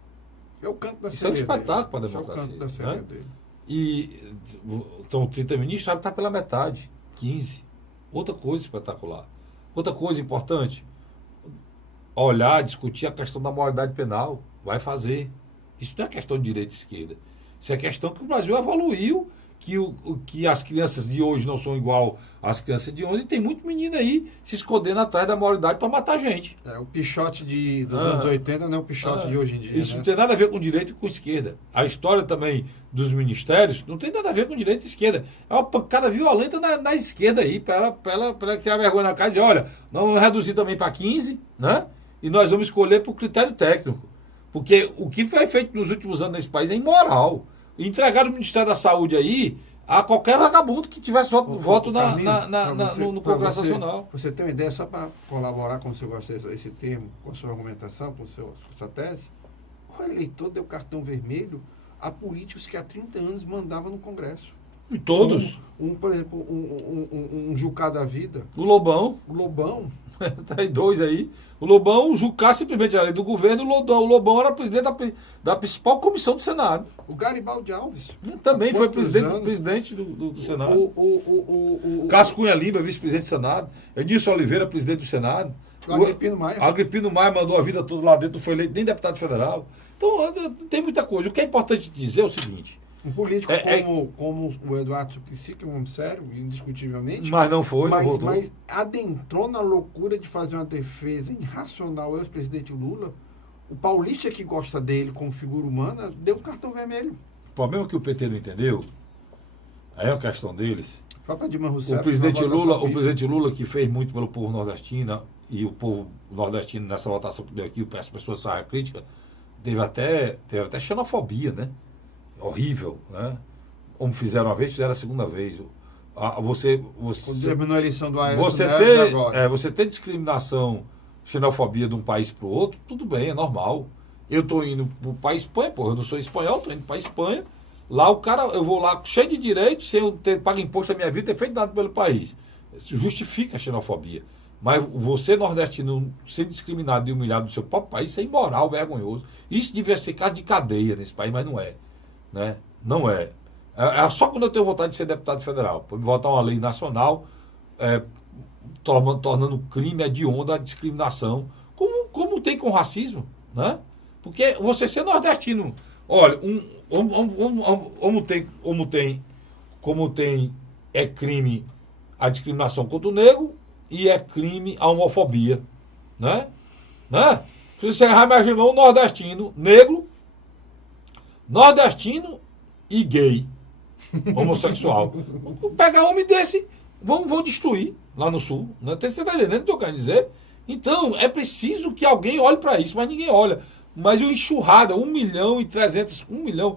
É o canto da Isso é um espetáculo para a democracia. É o canto da série dele. E então 30 ministros, sabe, está pela metade. 15. Outra coisa espetacular. Outra coisa importante. Olhar, discutir a questão da moralidade penal. Vai fazer. Isso não é questão de direita e esquerda. Isso é questão que o Brasil evoluiu, que as crianças de hoje não são igual às crianças de ontem, e tem muito menino aí se escondendo atrás da moralidade para matar gente. O pichote dos anos 80 não é o pichote de hoje em dia. Isso não tem nada a ver com direita e com esquerda. A história também dos ministérios não tem nada a ver com direita e esquerda. É uma pancada violenta na esquerda aí, para ela criar vergonha na casa e dizer, olha, nós vamos reduzir também para 15, né? E nós vamos escolher por critério técnico. Porque o que foi feito nos últimos anos nesse país é imoral. Entregaram o Ministério da Saúde aí a qualquer vagabundo que tivesse voto no Congresso Nacional. Você tem uma ideia, só para colaborar com o seu gosto desse termo, com a sua argumentação, com a sua tese? O eleitor deu cartão vermelho a políticos que há 30 anos mandavam no Congresso. E todos? Por exemplo, um Jucá da vida. O Lobão. O Lobão. Tá aí dois aí. O Lobão, o Jucá simplesmente era lei do governo, o Lobão era presidente da principal comissão do Senado. O Garibaldi Alves. Também foi presidente do Senado. O Cássio Cunha Lima, vice-presidente do Senado. Edilson Oliveira, presidente do Senado. O Agripino Maia. Agripino Maia mandou a vida toda lá dentro, não foi eleito nem deputado federal. Então, tem muita coisa. O que é importante dizer é o seguinte. Um político como o Eduardo Suplicy, que é um homem sério, indiscutivelmente. Mas não foi, mas adentrou na loucura de fazer uma defesa irracional ao ex-presidente Lula. O paulista que gosta dele como figura humana deu um cartão vermelho. O problema que o PT não entendeu, aí é a questão deles. Dilma Rousseff, o presidente Lula, que fez muito pelo povo nordestino, e o povo nordestino, nessa votação que deu aqui, as pessoas saem a crítica, teve até xenofobia, né? Horrível, né? Como fizeram uma vez, fizeram a segunda vez. Quando terminou a eleição do Aécio Neves agora. Você ter discriminação, xenofobia de um país para o outro, tudo bem, é normal. Eu estou indo para a Espanha, eu não sou espanhol, estou indo para a Espanha. Lá eu vou lá cheio de direitos, sem eu ter pago imposto da minha vida, ter feito nada pelo país. Isso justifica a xenofobia. Mas você, nordestino, ser discriminado e humilhado no seu próprio país, isso é imoral, vergonhoso. Isso devia ser caso de cadeia nesse país, mas não é. Né? Não é. É só quando eu tenho vontade de ser deputado federal, para votar uma lei nacional tornando crime hediondo a discriminação, como tem com o racismo, né? Porque você ser nordestino, olha, como tem é crime a discriminação contra o negro e é crime a homofobia, né? Você já imaginou um nordestino negro, nordestino e gay, homossexual. Pegar homem desse, vão destruir lá no sul. Né? Você está entendendo o que eu quero dizer? Então, é preciso que alguém olhe para isso, mas ninguém olha. Mas o enxurrada, 1.300.000, 1 milhão.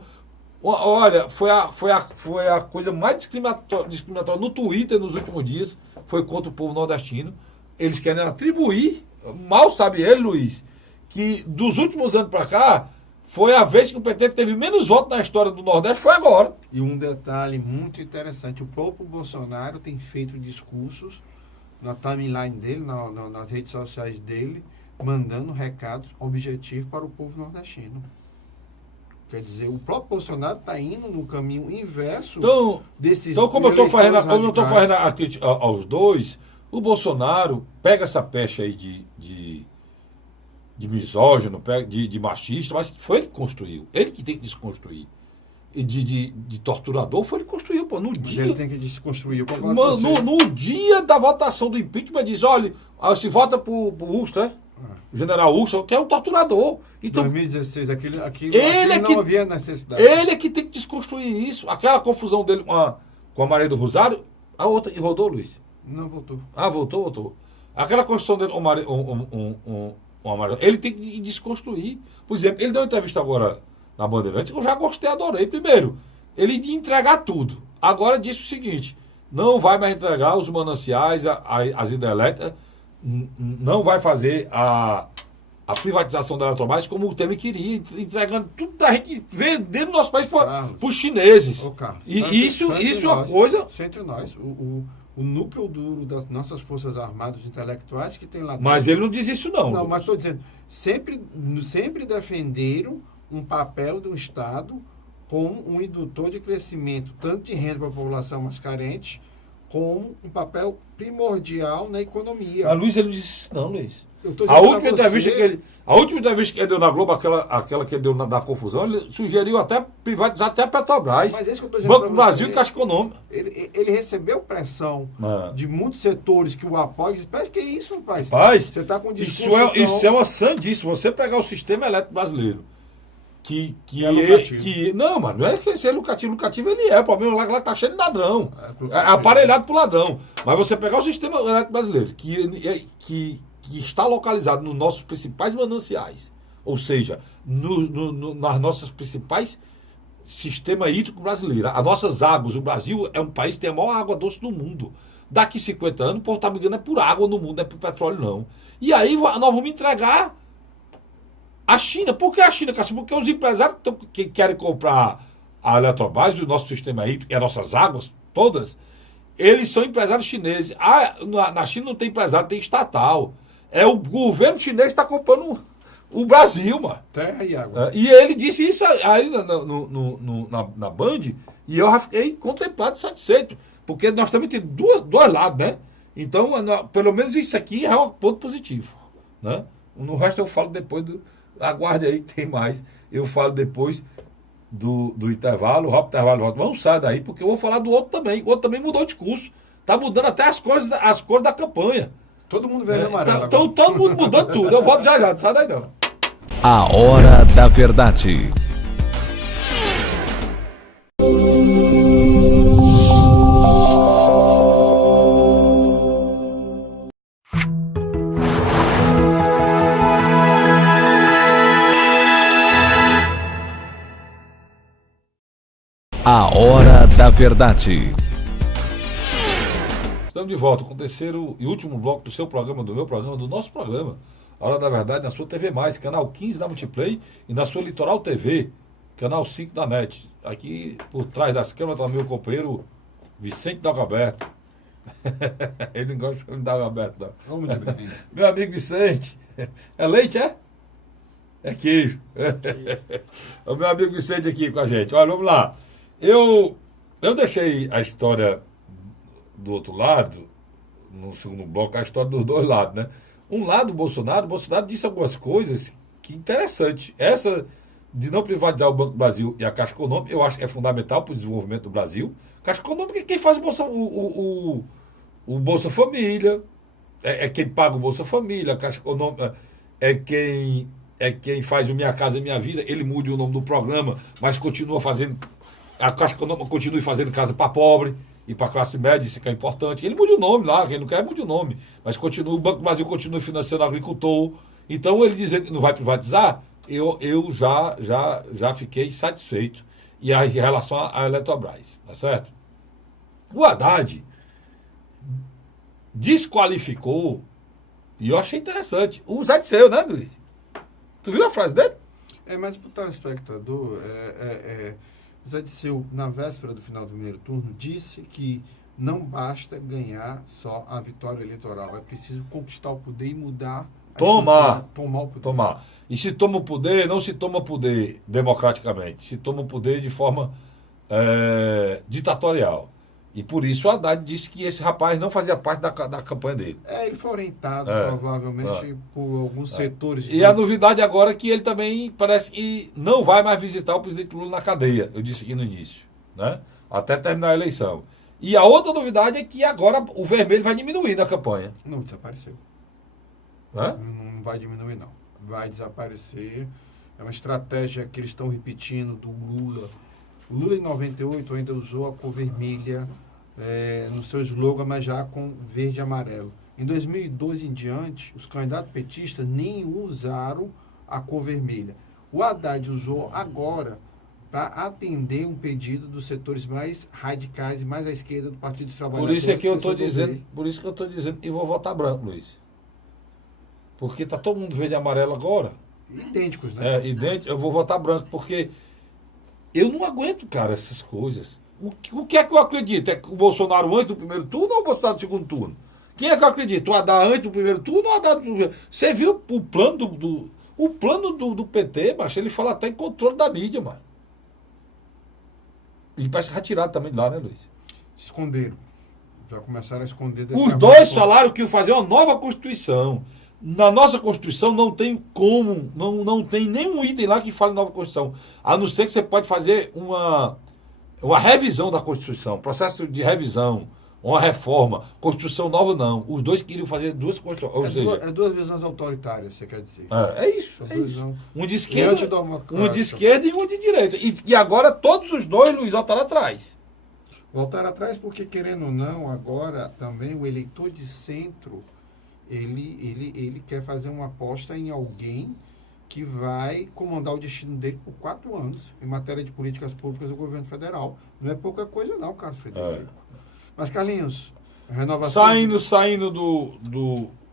Olha, foi a coisa mais discriminatória no Twitter nos últimos dias, foi contra o povo nordestino. Eles querem atribuir, mal sabe ele, Luiz, que dos últimos anos para cá, foi a vez que o PT teve menos votos na história do Nordeste, foi agora. E um detalhe muito interessante, o próprio Bolsonaro tem feito discursos na timeline dele, nas redes sociais dele, mandando recados objetivos para o povo nordestino. Quer dizer, o próprio Bolsonaro está indo no caminho inverso desses. Então, como eu estou fazendo a crítica aos dois, o Bolsonaro pega essa pecha aí de misógino, de machista, mas foi ele que construiu. Ele que tem que desconstruir. E de torturador foi ele que construiu. Pô, no dia, ele tem que desconstruir. No dia da votação do impeachment, diz: olha, se vota pro Ustra, né? O general Ustra, que é um torturador. Então, 2016, aquilo não havia necessidade. Ele é que tem que desconstruir isso. Aquela confusão dele com a Maria do Rosário, a outra, e rodou, Luiz? Não, voltou. Voltou. Aquela construção dele com ele tem que desconstruir. Por exemplo, ele deu uma entrevista agora na Bandeirantes que eu já gostei, adorei. Primeiro, ele de entregar tudo. Agora disse o seguinte: não vai mais entregar os mananciais, as hidrelétricas, não vai fazer a privatização da Eletrobras como o Temer queria, entregando tudo da gente, vendendo o nosso país para os chineses. Carlos, isso é uma coisa. Entre nós, o núcleo duro das nossas forças armadas intelectuais que tem lá dentro. Mas ele não diz isso, não. Não, mas estou dizendo, sempre defenderam um papel do Estado como um indutor de crescimento, tanto de renda para a população mais carente, como um papel primordial na economia. A Luiz, ele não disse isso, não, Luiz. A última entrevista que ele deu na Globo, aquela que ele deu da confusão, ele sugeriu até privatizar até a Petrobras. Mas é isso que eu estou dizendo. Banco do Brasil e Caixa Econômica. Ele recebeu pressão de muitos setores que o apoiam. Espera, que isso, rapaz? Você está com um discurso. Isso é uma sandice. Você pegar o sistema elétrico brasileiro. Não, mas não é que esse é lucrativo. Lucrativo ele é. O problema é que lá está cheio de ladrão. É aparelhado por ladrão. Mas você pegar o sistema elétrico brasileiro, que está localizado nos nossos principais mananciais, ou seja, nas nossas principais sistema hídrico brasileiro, as nossas águas. O Brasil é um país que tem a maior água doce do mundo. Daqui 50 anos, o povo está brigando por água no mundo, não é por petróleo, não. E aí nós vamos entregar a China. Por que a China, Cássio? Porque os empresários que querem comprar a Eletrobras, o nosso sistema hídrico e as nossas águas todas, eles são empresários chineses. Na China não tem empresário, tem estatal. É o governo chinês que está comprando o Brasil, mano. Terra e água. E ele disse isso aí na Band, e eu já fiquei contemplado e satisfeito. Porque nós também temos dois lados, né? Então, pelo menos isso aqui é um ponto positivo. Né? No resto eu falo depois aguarde aí que tem mais. Eu falo depois do intervalo, rápido intervalo, volta. Vamos sair daí, porque eu vou falar do outro também. O outro também mudou o discurso. Está mudando até as cores da campanha. Todo mundo verde e amarelo. Então, todo mundo mudando tudo. Eu volto já, não sai daí não. A Hora da Verdade. A Hora da Verdade. Estamos de volta com o terceiro e último bloco do seu programa, do meu programa, do nosso programa. A Hora da Verdade na sua TV+, canal 15 da Multiplay e na sua Litoral TV, canal 5 da NET. Aqui por trás das câmeras está meu companheiro Vicente Dagoberto. Ele não gosta de Dagoberto, não. Meu amigo Vicente. É leite, é? É queijo. O meu amigo Vicente aqui com a gente. Olha, vamos lá. Eu deixei a história do outro lado, no segundo bloco, a história dos dois lados, né? Um lado, o Bolsonaro disse algumas coisas que interessante. Essa de não privatizar o Banco do Brasil e a Caixa Econômica, eu acho que é fundamental para o desenvolvimento do Brasil. Caixa Econômica é quem faz o Bolsa Família, é quem paga o Bolsa Família, a Caixa Econômica é quem faz o Minha Casa Minha Vida. Ele mude o nome do programa, mas continua fazendo. A Caixa Econômica continue fazendo casa para pobre e para classe média, isso que é importante. Ele mude o nome lá, quem não quer mude o nome. Mas continua, o Banco do Brasil continua financiando o agricultor. Então, ele dizendo que não vai privatizar, eu já fiquei satisfeito. E aí, em relação à Eletrobras, tá certo? O Haddad desqualificou, e eu achei interessante, o Zé Disseu, né, Luiz? Tu viu a frase dele? Mas para o telespectador, o Zé Disseu, na véspera do final do primeiro turno, disse que não basta ganhar só a vitória eleitoral, é preciso conquistar o poder e mudar Tomar o poder. Tomar. E se toma o poder, não se toma poder democraticamente, se toma o poder de forma ditatorial. E por isso o Haddad disse que esse rapaz não fazia parte da campanha dele. Ele foi orientado, provavelmente, por alguns setores. E a novidade agora é que ele também parece que não vai mais visitar o presidente Lula na cadeia. Eu disse aqui no início, né? Até terminar a eleição. E a outra novidade é que agora o vermelho vai diminuir na campanha. Não, desapareceu. Né? Não vai diminuir, não. Vai desaparecer. É uma estratégia que eles estão repetindo do Lula. O Lula, em 98, ainda usou a cor vermelha no seu slogan, mas já com verde e amarelo. Em 2012 em diante, os candidatos petistas nem usaram a cor vermelha. O Haddad usou agora para atender um pedido dos setores mais radicais e mais à esquerda do Partido dos Trabalhadores. Por isso que eu estou dizendo que vou votar branco, Luiz. Porque está todo mundo verde e amarelo agora. Idênticos, né? Idêntico. Eu vou votar branco, porque eu não aguento, cara, essas coisas. O que é que eu acredito? É que o Bolsonaro antes do primeiro turno ou o Bolsonaro do segundo turno? Quem é que eu acredito? O Haddad antes do primeiro turno ou o Haddad do primeiro? Você viu o plano do PT, macho? Ele fala até em controle da mídia, mano. E parece retirado também de lá, né, Luiz? Esconderam. Já começaram a esconder. Os dois falaram que iam fazer uma nova Constituição. Na nossa Constituição não tem como, não tem nenhum item lá que fale nova Constituição. A não ser que você pode fazer uma revisão da Constituição, processo de revisão, uma reforma. Constituição nova não. Os dois queriam fazer duas Constituições. Ou seja, duas visões autoritárias, você quer dizer. É isso. Um de esquerda e um de direita. E agora todos os dois, Luiz, voltaram atrás. Voltaram atrás porque, querendo ou não, agora também o eleitor de centro, ele quer fazer uma aposta em alguém que vai comandar o destino dele por 4 anos em matéria de políticas públicas do governo federal. Não é pouca coisa não, Carlos Frederico. Mas, Carlinhos, renovação... Saindo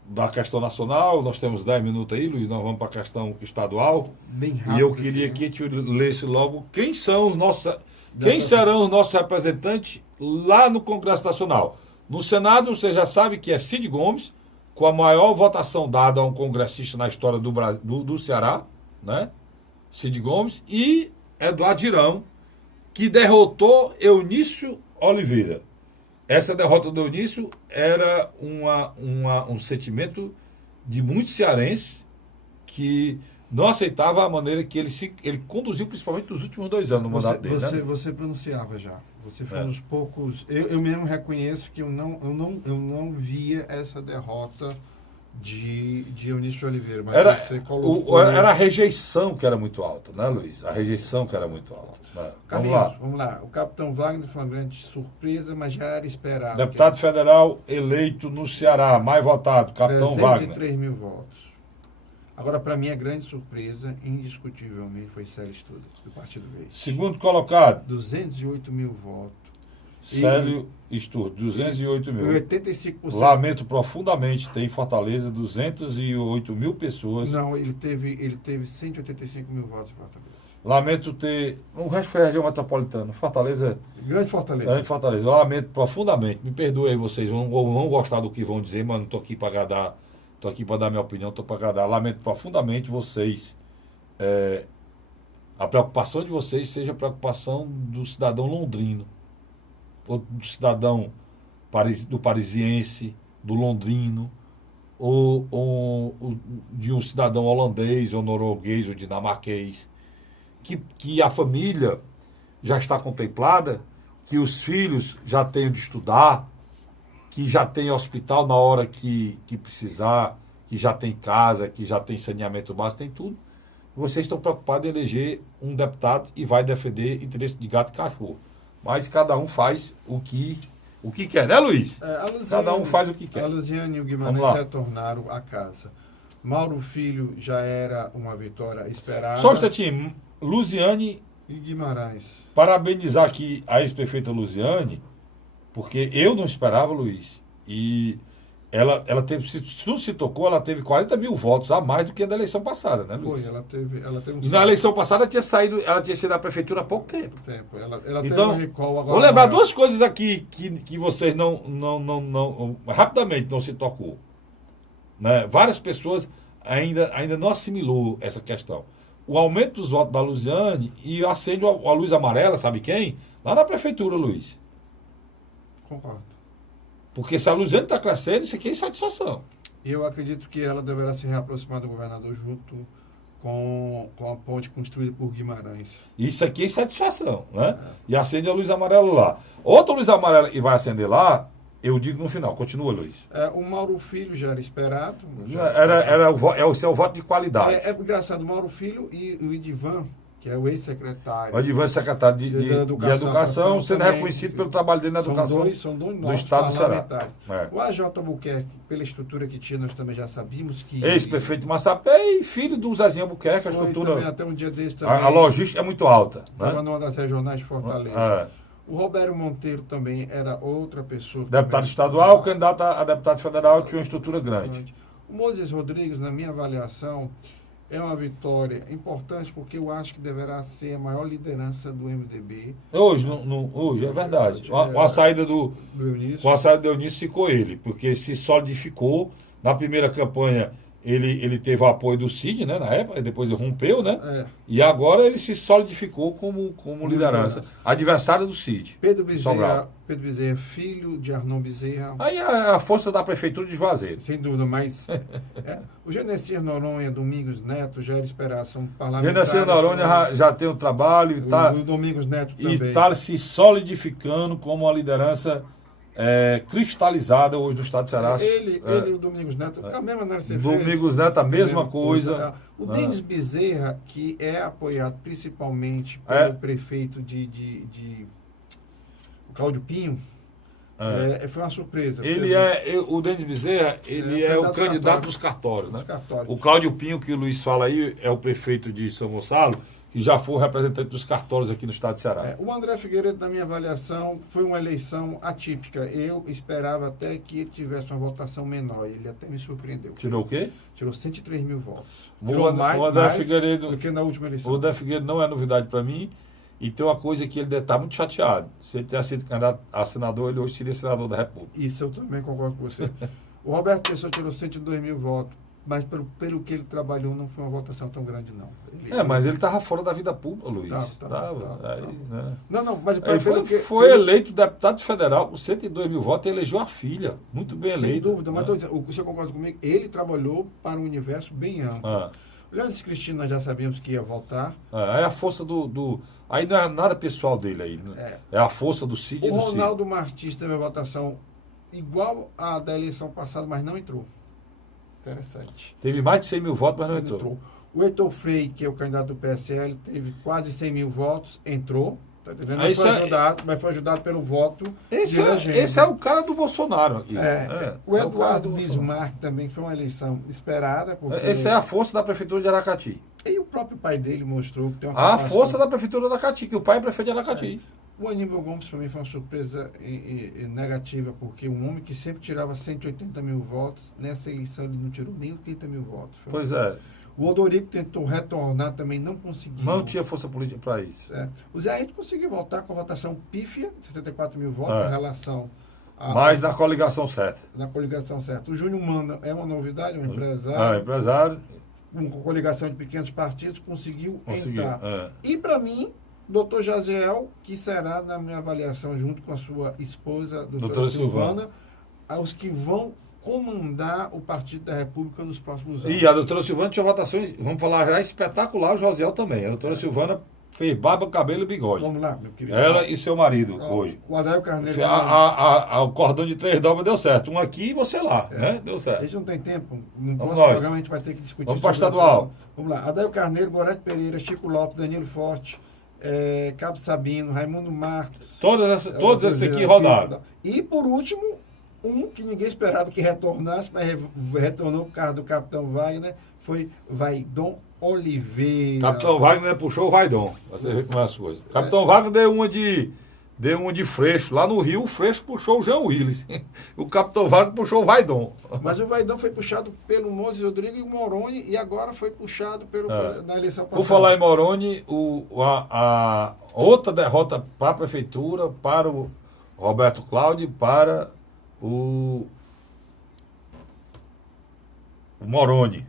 da questão nacional, nós temos 10 minutos aí, Luiz, nós vamos para a questão estadual. Bem rápido. E eu queria que a gente lesse logo quem serão os nossos representantes lá no Congresso Nacional. No Senado, você já sabe que é Cid Gomes, com a maior votação dada a um congressista na história do Ceará, né? Cid Gomes, e Eduardo Girão, que derrotou Eunício Oliveira. Essa derrota do Eunício era um sentimento de muitos cearenses que não aceitava a maneira que ele conduziu, principalmente nos últimos 2 anos no mandato dele. Você pronunciava já. Você foi um dos poucos... Eu mesmo reconheço que eu não via essa derrota de Eunício de Oliveira. Mas você colocou... Era a rejeição que era muito alta, né, Luiz? A rejeição que era muito alta. Vamos lá. O capitão Wagner foi uma grande surpresa, mas já era esperado. Deputado federal eleito no Ceará, mais votado, capitão Wagner. 303 mil votos. Agora, para mim, a grande surpresa, indiscutivelmente, foi Célio Studas, do Partido Verde. Segundo colocado. 208 mil votos. Célio Studas, 208 mil. 85%. Lamento profundamente, tem em Fortaleza 208 mil pessoas. Não, ele teve 185 mil votos em Fortaleza. Lamento ter... O resto foi a região metropolitana. Fortaleza... Grande Fortaleza. Grande Fortaleza. Eu lamento profundamente. Me perdoe aí vocês, vão gostar do que vão dizer, mas não estou aqui para agradar. Estou aqui para dar minha opinião, estou para agradar. Lamento profundamente vocês. A preocupação de vocês seja a preocupação do cidadão londrino, ou do cidadão do parisiense, do londrino, de um cidadão holandês, ou norueguês, ou dinamarquês, que a família já está contemplada, que os filhos já têm de estudar, que já tem hospital na hora que precisar, que já tem casa, que já tem saneamento básico, tem tudo. Vocês estão preocupados em eleger um deputado e vai defender interesse de gato e cachorro. Mas cada um faz o que quer, né, Luiz? Cada um faz o que quer. A Luziane e o Guimarães retornaram a casa. Mauro Filho já era uma vitória esperada. Só um instantinho. Luziane e Guimarães. Parabenizar aqui a ex-prefeita Luziane, porque eu não esperava, Luiz. E ela teve, se tudo se tocou, ela teve 40 mil votos a mais do que a da eleição passada, né, Luiz? Foi, ela teve um e na eleição passada ela tinha sido da prefeitura há pouco tempo. Ela então, teve um recall agora. Vou lembrar duas coisas aqui que vocês não rapidamente não se tocou. Né? Várias pessoas ainda não assimilou essa questão. O aumento dos votos da Luziane e acende a luz amarela, sabe quem? Lá na prefeitura, Luiz. Concordo. Porque se a Luziane está crescendo, isso aqui é insatisfação. Eu acredito que ela deverá se reaproximar do governador junto com a ponte construída por Guimarães. Isso aqui é insatisfação, né? E acende a luz amarela lá. Outra luz amarela e vai acender lá, eu digo no final. Continua, Luiz. O Mauro Filho já era esperado. Esse é o voto de qualidade. É engraçado, o Mauro Filho e o Edivan, que é o ex-secretário. O Edivan é secretário de Educação, sendo também, reconhecido pelo trabalho dele na educação são dois do Estado do Ceará. O AJ Albuquerque, pela estrutura que tinha, nós também já sabíamos que... Ex-prefeito de Massapé e filho do Zezinho Albuquerque, a estrutura... Também, até um dia desse também. A logística é muito alta. Estava numa das regionais de Fortaleza. O Roberto Monteiro também era outra pessoa. Deputado estadual, candidato a deputado federal, tinha uma estrutura grande. O Moses Rodrigues, na minha avaliação, é uma vitória importante porque eu acho que deverá ser a maior liderança do MDB. Hoje é verdade. Com a saída do Eunício. Com a saída do Eunício ficou ele, porque se solidificou. Na primeira campanha ele teve o apoio do Cid, né, na época, depois ele rompeu, né? E agora ele se solidificou como liderança. Adversário do Cid. Pedro Bezerra, filho de Arnon Bezerra. Aí é a força da prefeitura de Juazeiro. Sem dúvida, mas o Genesier Noronha, Domingos Neto, já era esperado, são parlamentares. Genesier Noronha já tem um trabalho o Domingos Neto também. E está se solidificando como uma liderança cristalizada hoje no Estado do Ceará. Ele e o Domingos Neto, a mesma análise. Domingos Neto, a mesma coisa. O Denis Bezerra, que é apoiado principalmente pelo prefeito de Cláudio Pinho, foi uma surpresa. O Denis Bezerra, ele é o candidato dos cartórios, né? O Cláudio Pinho, que o Luiz fala aí, é o prefeito de São Gonçalo, que já foi representante dos cartórios aqui no Estado de Ceará. O André Figueiredo, na minha avaliação, foi uma eleição atípica. Eu esperava até que ele tivesse uma votação menor. Ele até me surpreendeu. Tirou o quê? Tirou 103 mil votos. Tirou mais Figueiredo, do que na última eleição. O André Figueiredo não é novidade para mim. E tem uma coisa que ele está muito chateado. Se ele tivesse sido candidato a senador, ele hoje seria senador da República. Isso eu também concordo com você. O Roberto Pessoa tirou 102 mil votos. Mas pelo que ele trabalhou, não foi uma votação tão grande, não. Mas ele estava fora da vida pública, Luiz. Tava. Né? Não, mas... Foi eleito deputado federal com 102 mil votos e elegeu a filha. Muito bem eleito. Sem dúvida, mas você concorda comigo? Ele trabalhou para um universo bem amplo. O Leandro Cristino, nós já sabíamos que ia voltar. Aí a força aí não é nada pessoal dele aí. Né? É a força do Cid e do Cid. O Ronaldo Martins teve a votação igual à da eleição passada, mas não entrou. Interessante. Teve mais de 100 mil votos, mas não entrou. O Heitor Frei, que é o candidato do PSL, teve quase 100 mil votos, entrou. Tá entendendo? Mas foi ajudado pelo voto de legenda. Esse é o cara do Bolsonaro aqui. O Eduardo Bismarck também foi uma eleição esperada. Essa é a força da prefeitura de Aracati. E o próprio pai dele mostrou que tem uma a força da prefeitura de Aracati, que o pai é prefeito de Aracati. O Aníbal Gomes, para mim, foi uma surpresa negativa, porque um homem que sempre tirava 180 mil votos, nessa eleição ele não tirou nem 80 mil votos. Pois é. O Odorico tentou retornar, também não conseguiu. Não tinha força política para isso. O Zé Ayrton conseguiu voltar com a votação pífia, 74 mil votos, em relação mas na coligação certa. Na coligação certa. O Júnior Mano é uma novidade, um empresário. Empresário. Com coligação de pequenos partidos, conseguiu entrar. E, para mim, doutor Jaziel, que será, na minha avaliação, junto com a sua esposa, doutora Silvana, os que vão comandar o Partido da República nos próximos anos. E a doutora Silvana tinha votações, vamos falar já, espetacular, o Josiel também. A doutora Silvana fez barba, cabelo e bigode. Vamos lá, meu querido. Ela e seu marido, hoje. O Adair Carneiro. O cordão de 3 dobras deu certo. Um aqui e você lá, né? Deu A certo. gente não tem tempo. No próximo nós. programa a gente vai ter que discutir. Vamos para sobre estadual. Vamos lá. Adair Carneiro, Gorete Pereira, Chico Lopes, Danilo Forte, Cabo Sabino, Raimundo Marcos. Todos esses aqui rodaram. E por último, um que ninguém esperava que retornasse, mas retornou por causa do Capitão Wagner, foi Vaidon Oliveira. Capitão Wagner puxou o Vaidon. Você vê como é as coisas. Capitão Wagner deu uma de Freixo. Lá no Rio, o Freixo puxou o Jean Willis. O Capitão Wagner puxou o Vaidon. Mas o Vaidon foi puxado pelo Moses Rodrigues e o Moroni, e agora foi puxado na eleição passada. Por falar em Moroni, a outra derrota para a Prefeitura, para o Roberto Cláudio e para o Moroni.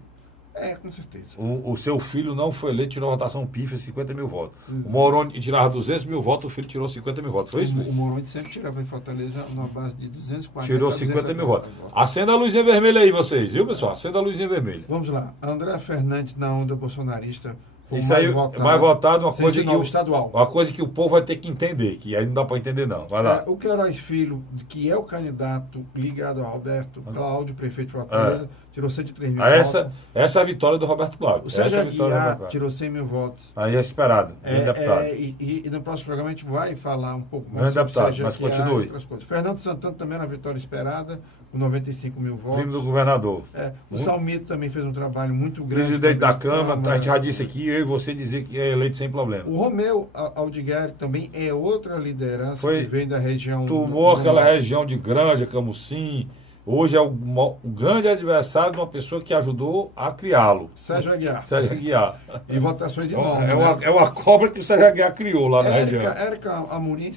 Com certeza. O seu filho não foi eleito, tirou a votação pífia, 50 mil votos. O Moroni tirava 200 mil votos, o filho tirou 50 mil votos. Foi isso? O Moroni sempre tirava em Fortaleza numa base de 240. Tirou 50 mil votos. Acenda a luzinha vermelha aí, vocês, viu, pessoal? Acenda a luzinha vermelha. Vamos lá. André Fernandes, na onda bolsonarista, foi Isso aí é mais votado, uma coisa que o povo vai ter que entender, que aí não dá para entender, não. Vai lá. O Queiroz Filho, que é o candidato ligado ao Roberto Cláudio, prefeito de Fortaleza, tirou 103 mil votos. Essa é a vitória do Roberto Cláudio. O Sérgio Aguiar tirou 100 mil votos. Aí é esperado, deputado. E no próximo programa a gente vai falar um pouco mais sobre deputado, mas continue. Outras coisas. Fernando Santana também era a vitória esperada, com 95 mil votos. Primo do governador. O Salmito também fez um trabalho muito grande. Presidente da Câmara, a gente já disse aqui, eu e você dizer que é eleito sem problema. O Romeu Aldigueri também é outra liderança que vem da região. Tomou aquela região de Granja, Camucim. Hoje é um grande adversário de uma pessoa que ajudou a criá-lo. Sérgio Aguiar. Sérgio Aguiar. E votações enormes. É uma cobra que o Sérgio Aguiar criou lá na região. Érica Amorim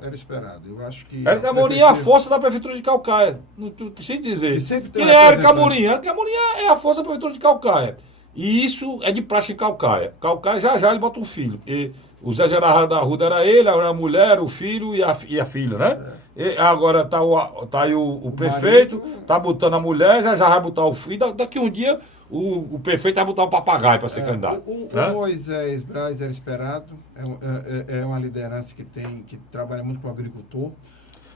era esperada. Eu acho que. Érica Amorim é a força da Prefeitura de Calcaia. Não preciso dizer. Quem é Érica Amorim? Érica Amorim é a força da Prefeitura de Calcaia. E isso é de praxe em Calcaia. Calcaia já ele bota um filho. E o Zé Gerardo da Arruda era ele, a mulher, o filho e a filha, né? E agora tá aí o prefeito, tá botando a mulher, já vai botar o filho. Daqui um dia o prefeito vai botar um papagaio para ser candidato. O Moisés Braz era esperado, é uma liderança que trabalha muito com o agricultor.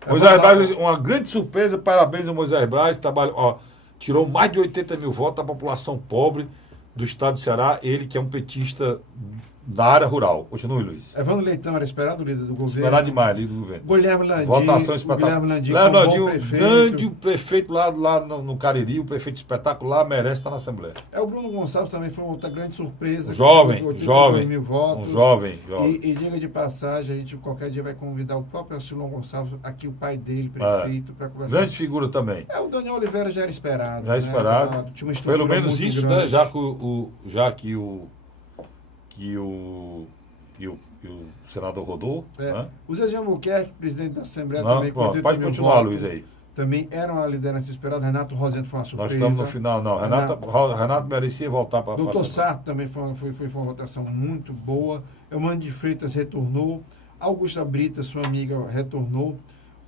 Moisés Braz, uma grande surpresa, parabéns ao Moisés Braz, tirou mais de 80 mil votos da população pobre do estado do Ceará, ele que é um petista da área rural. Continue, Luiz. Evandro Leitão era esperado, líder do governo. Esperado demais, líder do governo. Guilherme Landim. Votação espetacular. Guilherme Landim, um grande prefeito lá no Cariri, um prefeito espetacular, merece estar na Assembleia. O Bruno Gonçalves também foi uma outra grande surpresa. Jovem. Mil votos. Um jovem. E diga de passagem, a gente qualquer dia vai convidar o próprio Silvio Gonçalves, aqui o pai dele, prefeito, para conversar. Grande figura também. O Daniel Oliveira já era esperado. Já esperado. Tinha uma pelo menos isso, grande. Né? Já que o senador rodou. Né? O Zé Albuquerque, presidente da Assembleia, não, também. Pode continuar, Luiz, aí. Também era uma liderança esperada. Renato Rosendo foi uma surpresa. Nós estamos no final, não. Renato merecia voltar para a Doutor Sarto também foi uma votação muito boa. Eumano de Freitas retornou. Augusta Brita, sua amiga, retornou.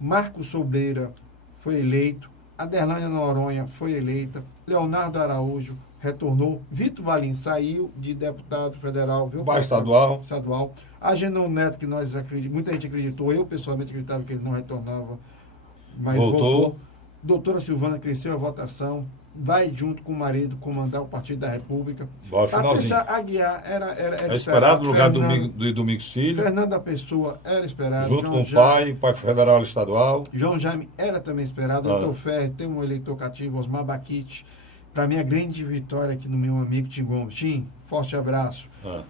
Marcos Sobreira foi eleito. Aderlânia Noronha foi eleita. Leonardo Araújo retornou. Vitor Valim saiu de deputado federal. Estadual. Agenor Neto, que muita gente acreditou, eu pessoalmente acreditava que ele não retornava, mas voltou. Doutora Silvana cresceu a votação, vai junto com o marido comandar o Partido da República. Bora, finalzinho. Patrícia Aguiar era esperado no lugar do Domingos Filho. Fernanda Pessoa era esperado. Junto com o pai federal e estadual. João Jaime era também esperado. Doutor Ferre tem um eleitor cativo, Osmar Baquite. Para mim, a grande vitória aqui no meu amigo Tim Gomes. Tim, forte abraço. O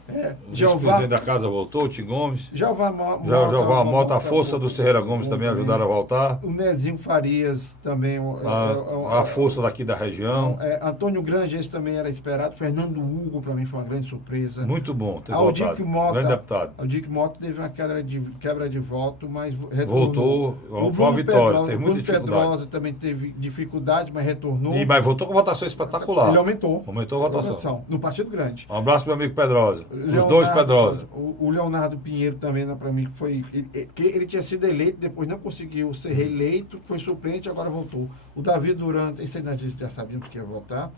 vice-presidente da casa voltou, Tim Gomes. Jeová Mota, a força do Ferreira Gomes também ajudaram a voltar. O Nezinho Farias também. A força daqui da região. Antônio Grande, esse também era esperado. Fernando Hugo, para mim, foi uma grande surpresa. Muito bom ter voltado. Grande deputado. Aldic Mota teve uma quebra de voto, mas voltou. Foi uma vitória. Teve muita dificuldade. Pedrosa também teve dificuldade, mas retornou. Mas voltou com votação espetacular. Ele aumentou a votação. No Partido Grande. importante. Um abraço, meu amigo Pedrosa. Os Leonardo, dois Pedrosa. O Leonardo Pinheiro também, para mim, ele tinha sido eleito, depois não conseguiu ser reeleito, foi suplente, agora voltou. O Davi Durante, esse aí nós já sabíamos que ia votar.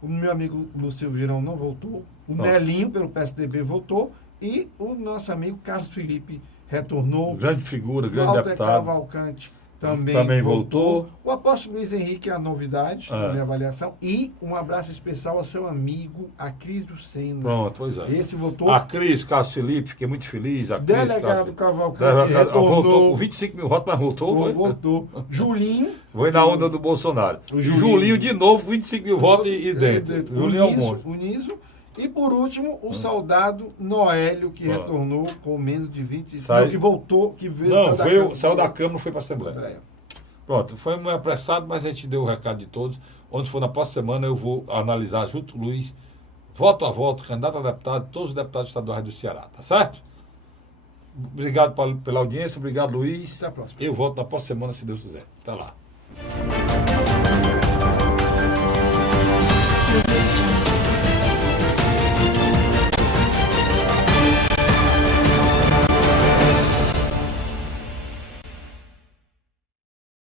O meu amigo Lucílio Girão não voltou. O Nelinho, pelo PSDB, votou. E o nosso amigo Carlos Felipe retornou. Grande figura, grande Walter deputado. Cavalcante também voltou. O apóstolo Luiz Henrique é a novidade na minha avaliação. E um abraço especial ao seu amigo, a Cris do Sena. Pronto, pois é. Esse votou. A Cris, Carlos Felipe, fiquei muito feliz. A Cris, Delegado Cavalcante voltou com 25 mil votos, mas voltou. Voltou. Julinho. Foi na onda do Bolsonaro. O Julinho de novo, 25 mil votos e dentro. Julinho é um monte. O Niso. E por último, o soldado Noélio, que retornou com menos de 20... Não, que voltou, que veio... Não, saiu da Câmara, não foi para a Assembleia. Pronto, foi meio apressado, mas a gente deu o recado de todos. Onde for na próxima semana, eu vou analisar junto com o Luiz, voto a voto, candidato a deputado, todos os deputados estaduais do Ceará, tá certo? Obrigado pela audiência, obrigado, Luiz. Até a próxima. Eu volto na próxima semana, se Deus quiser. Até lá.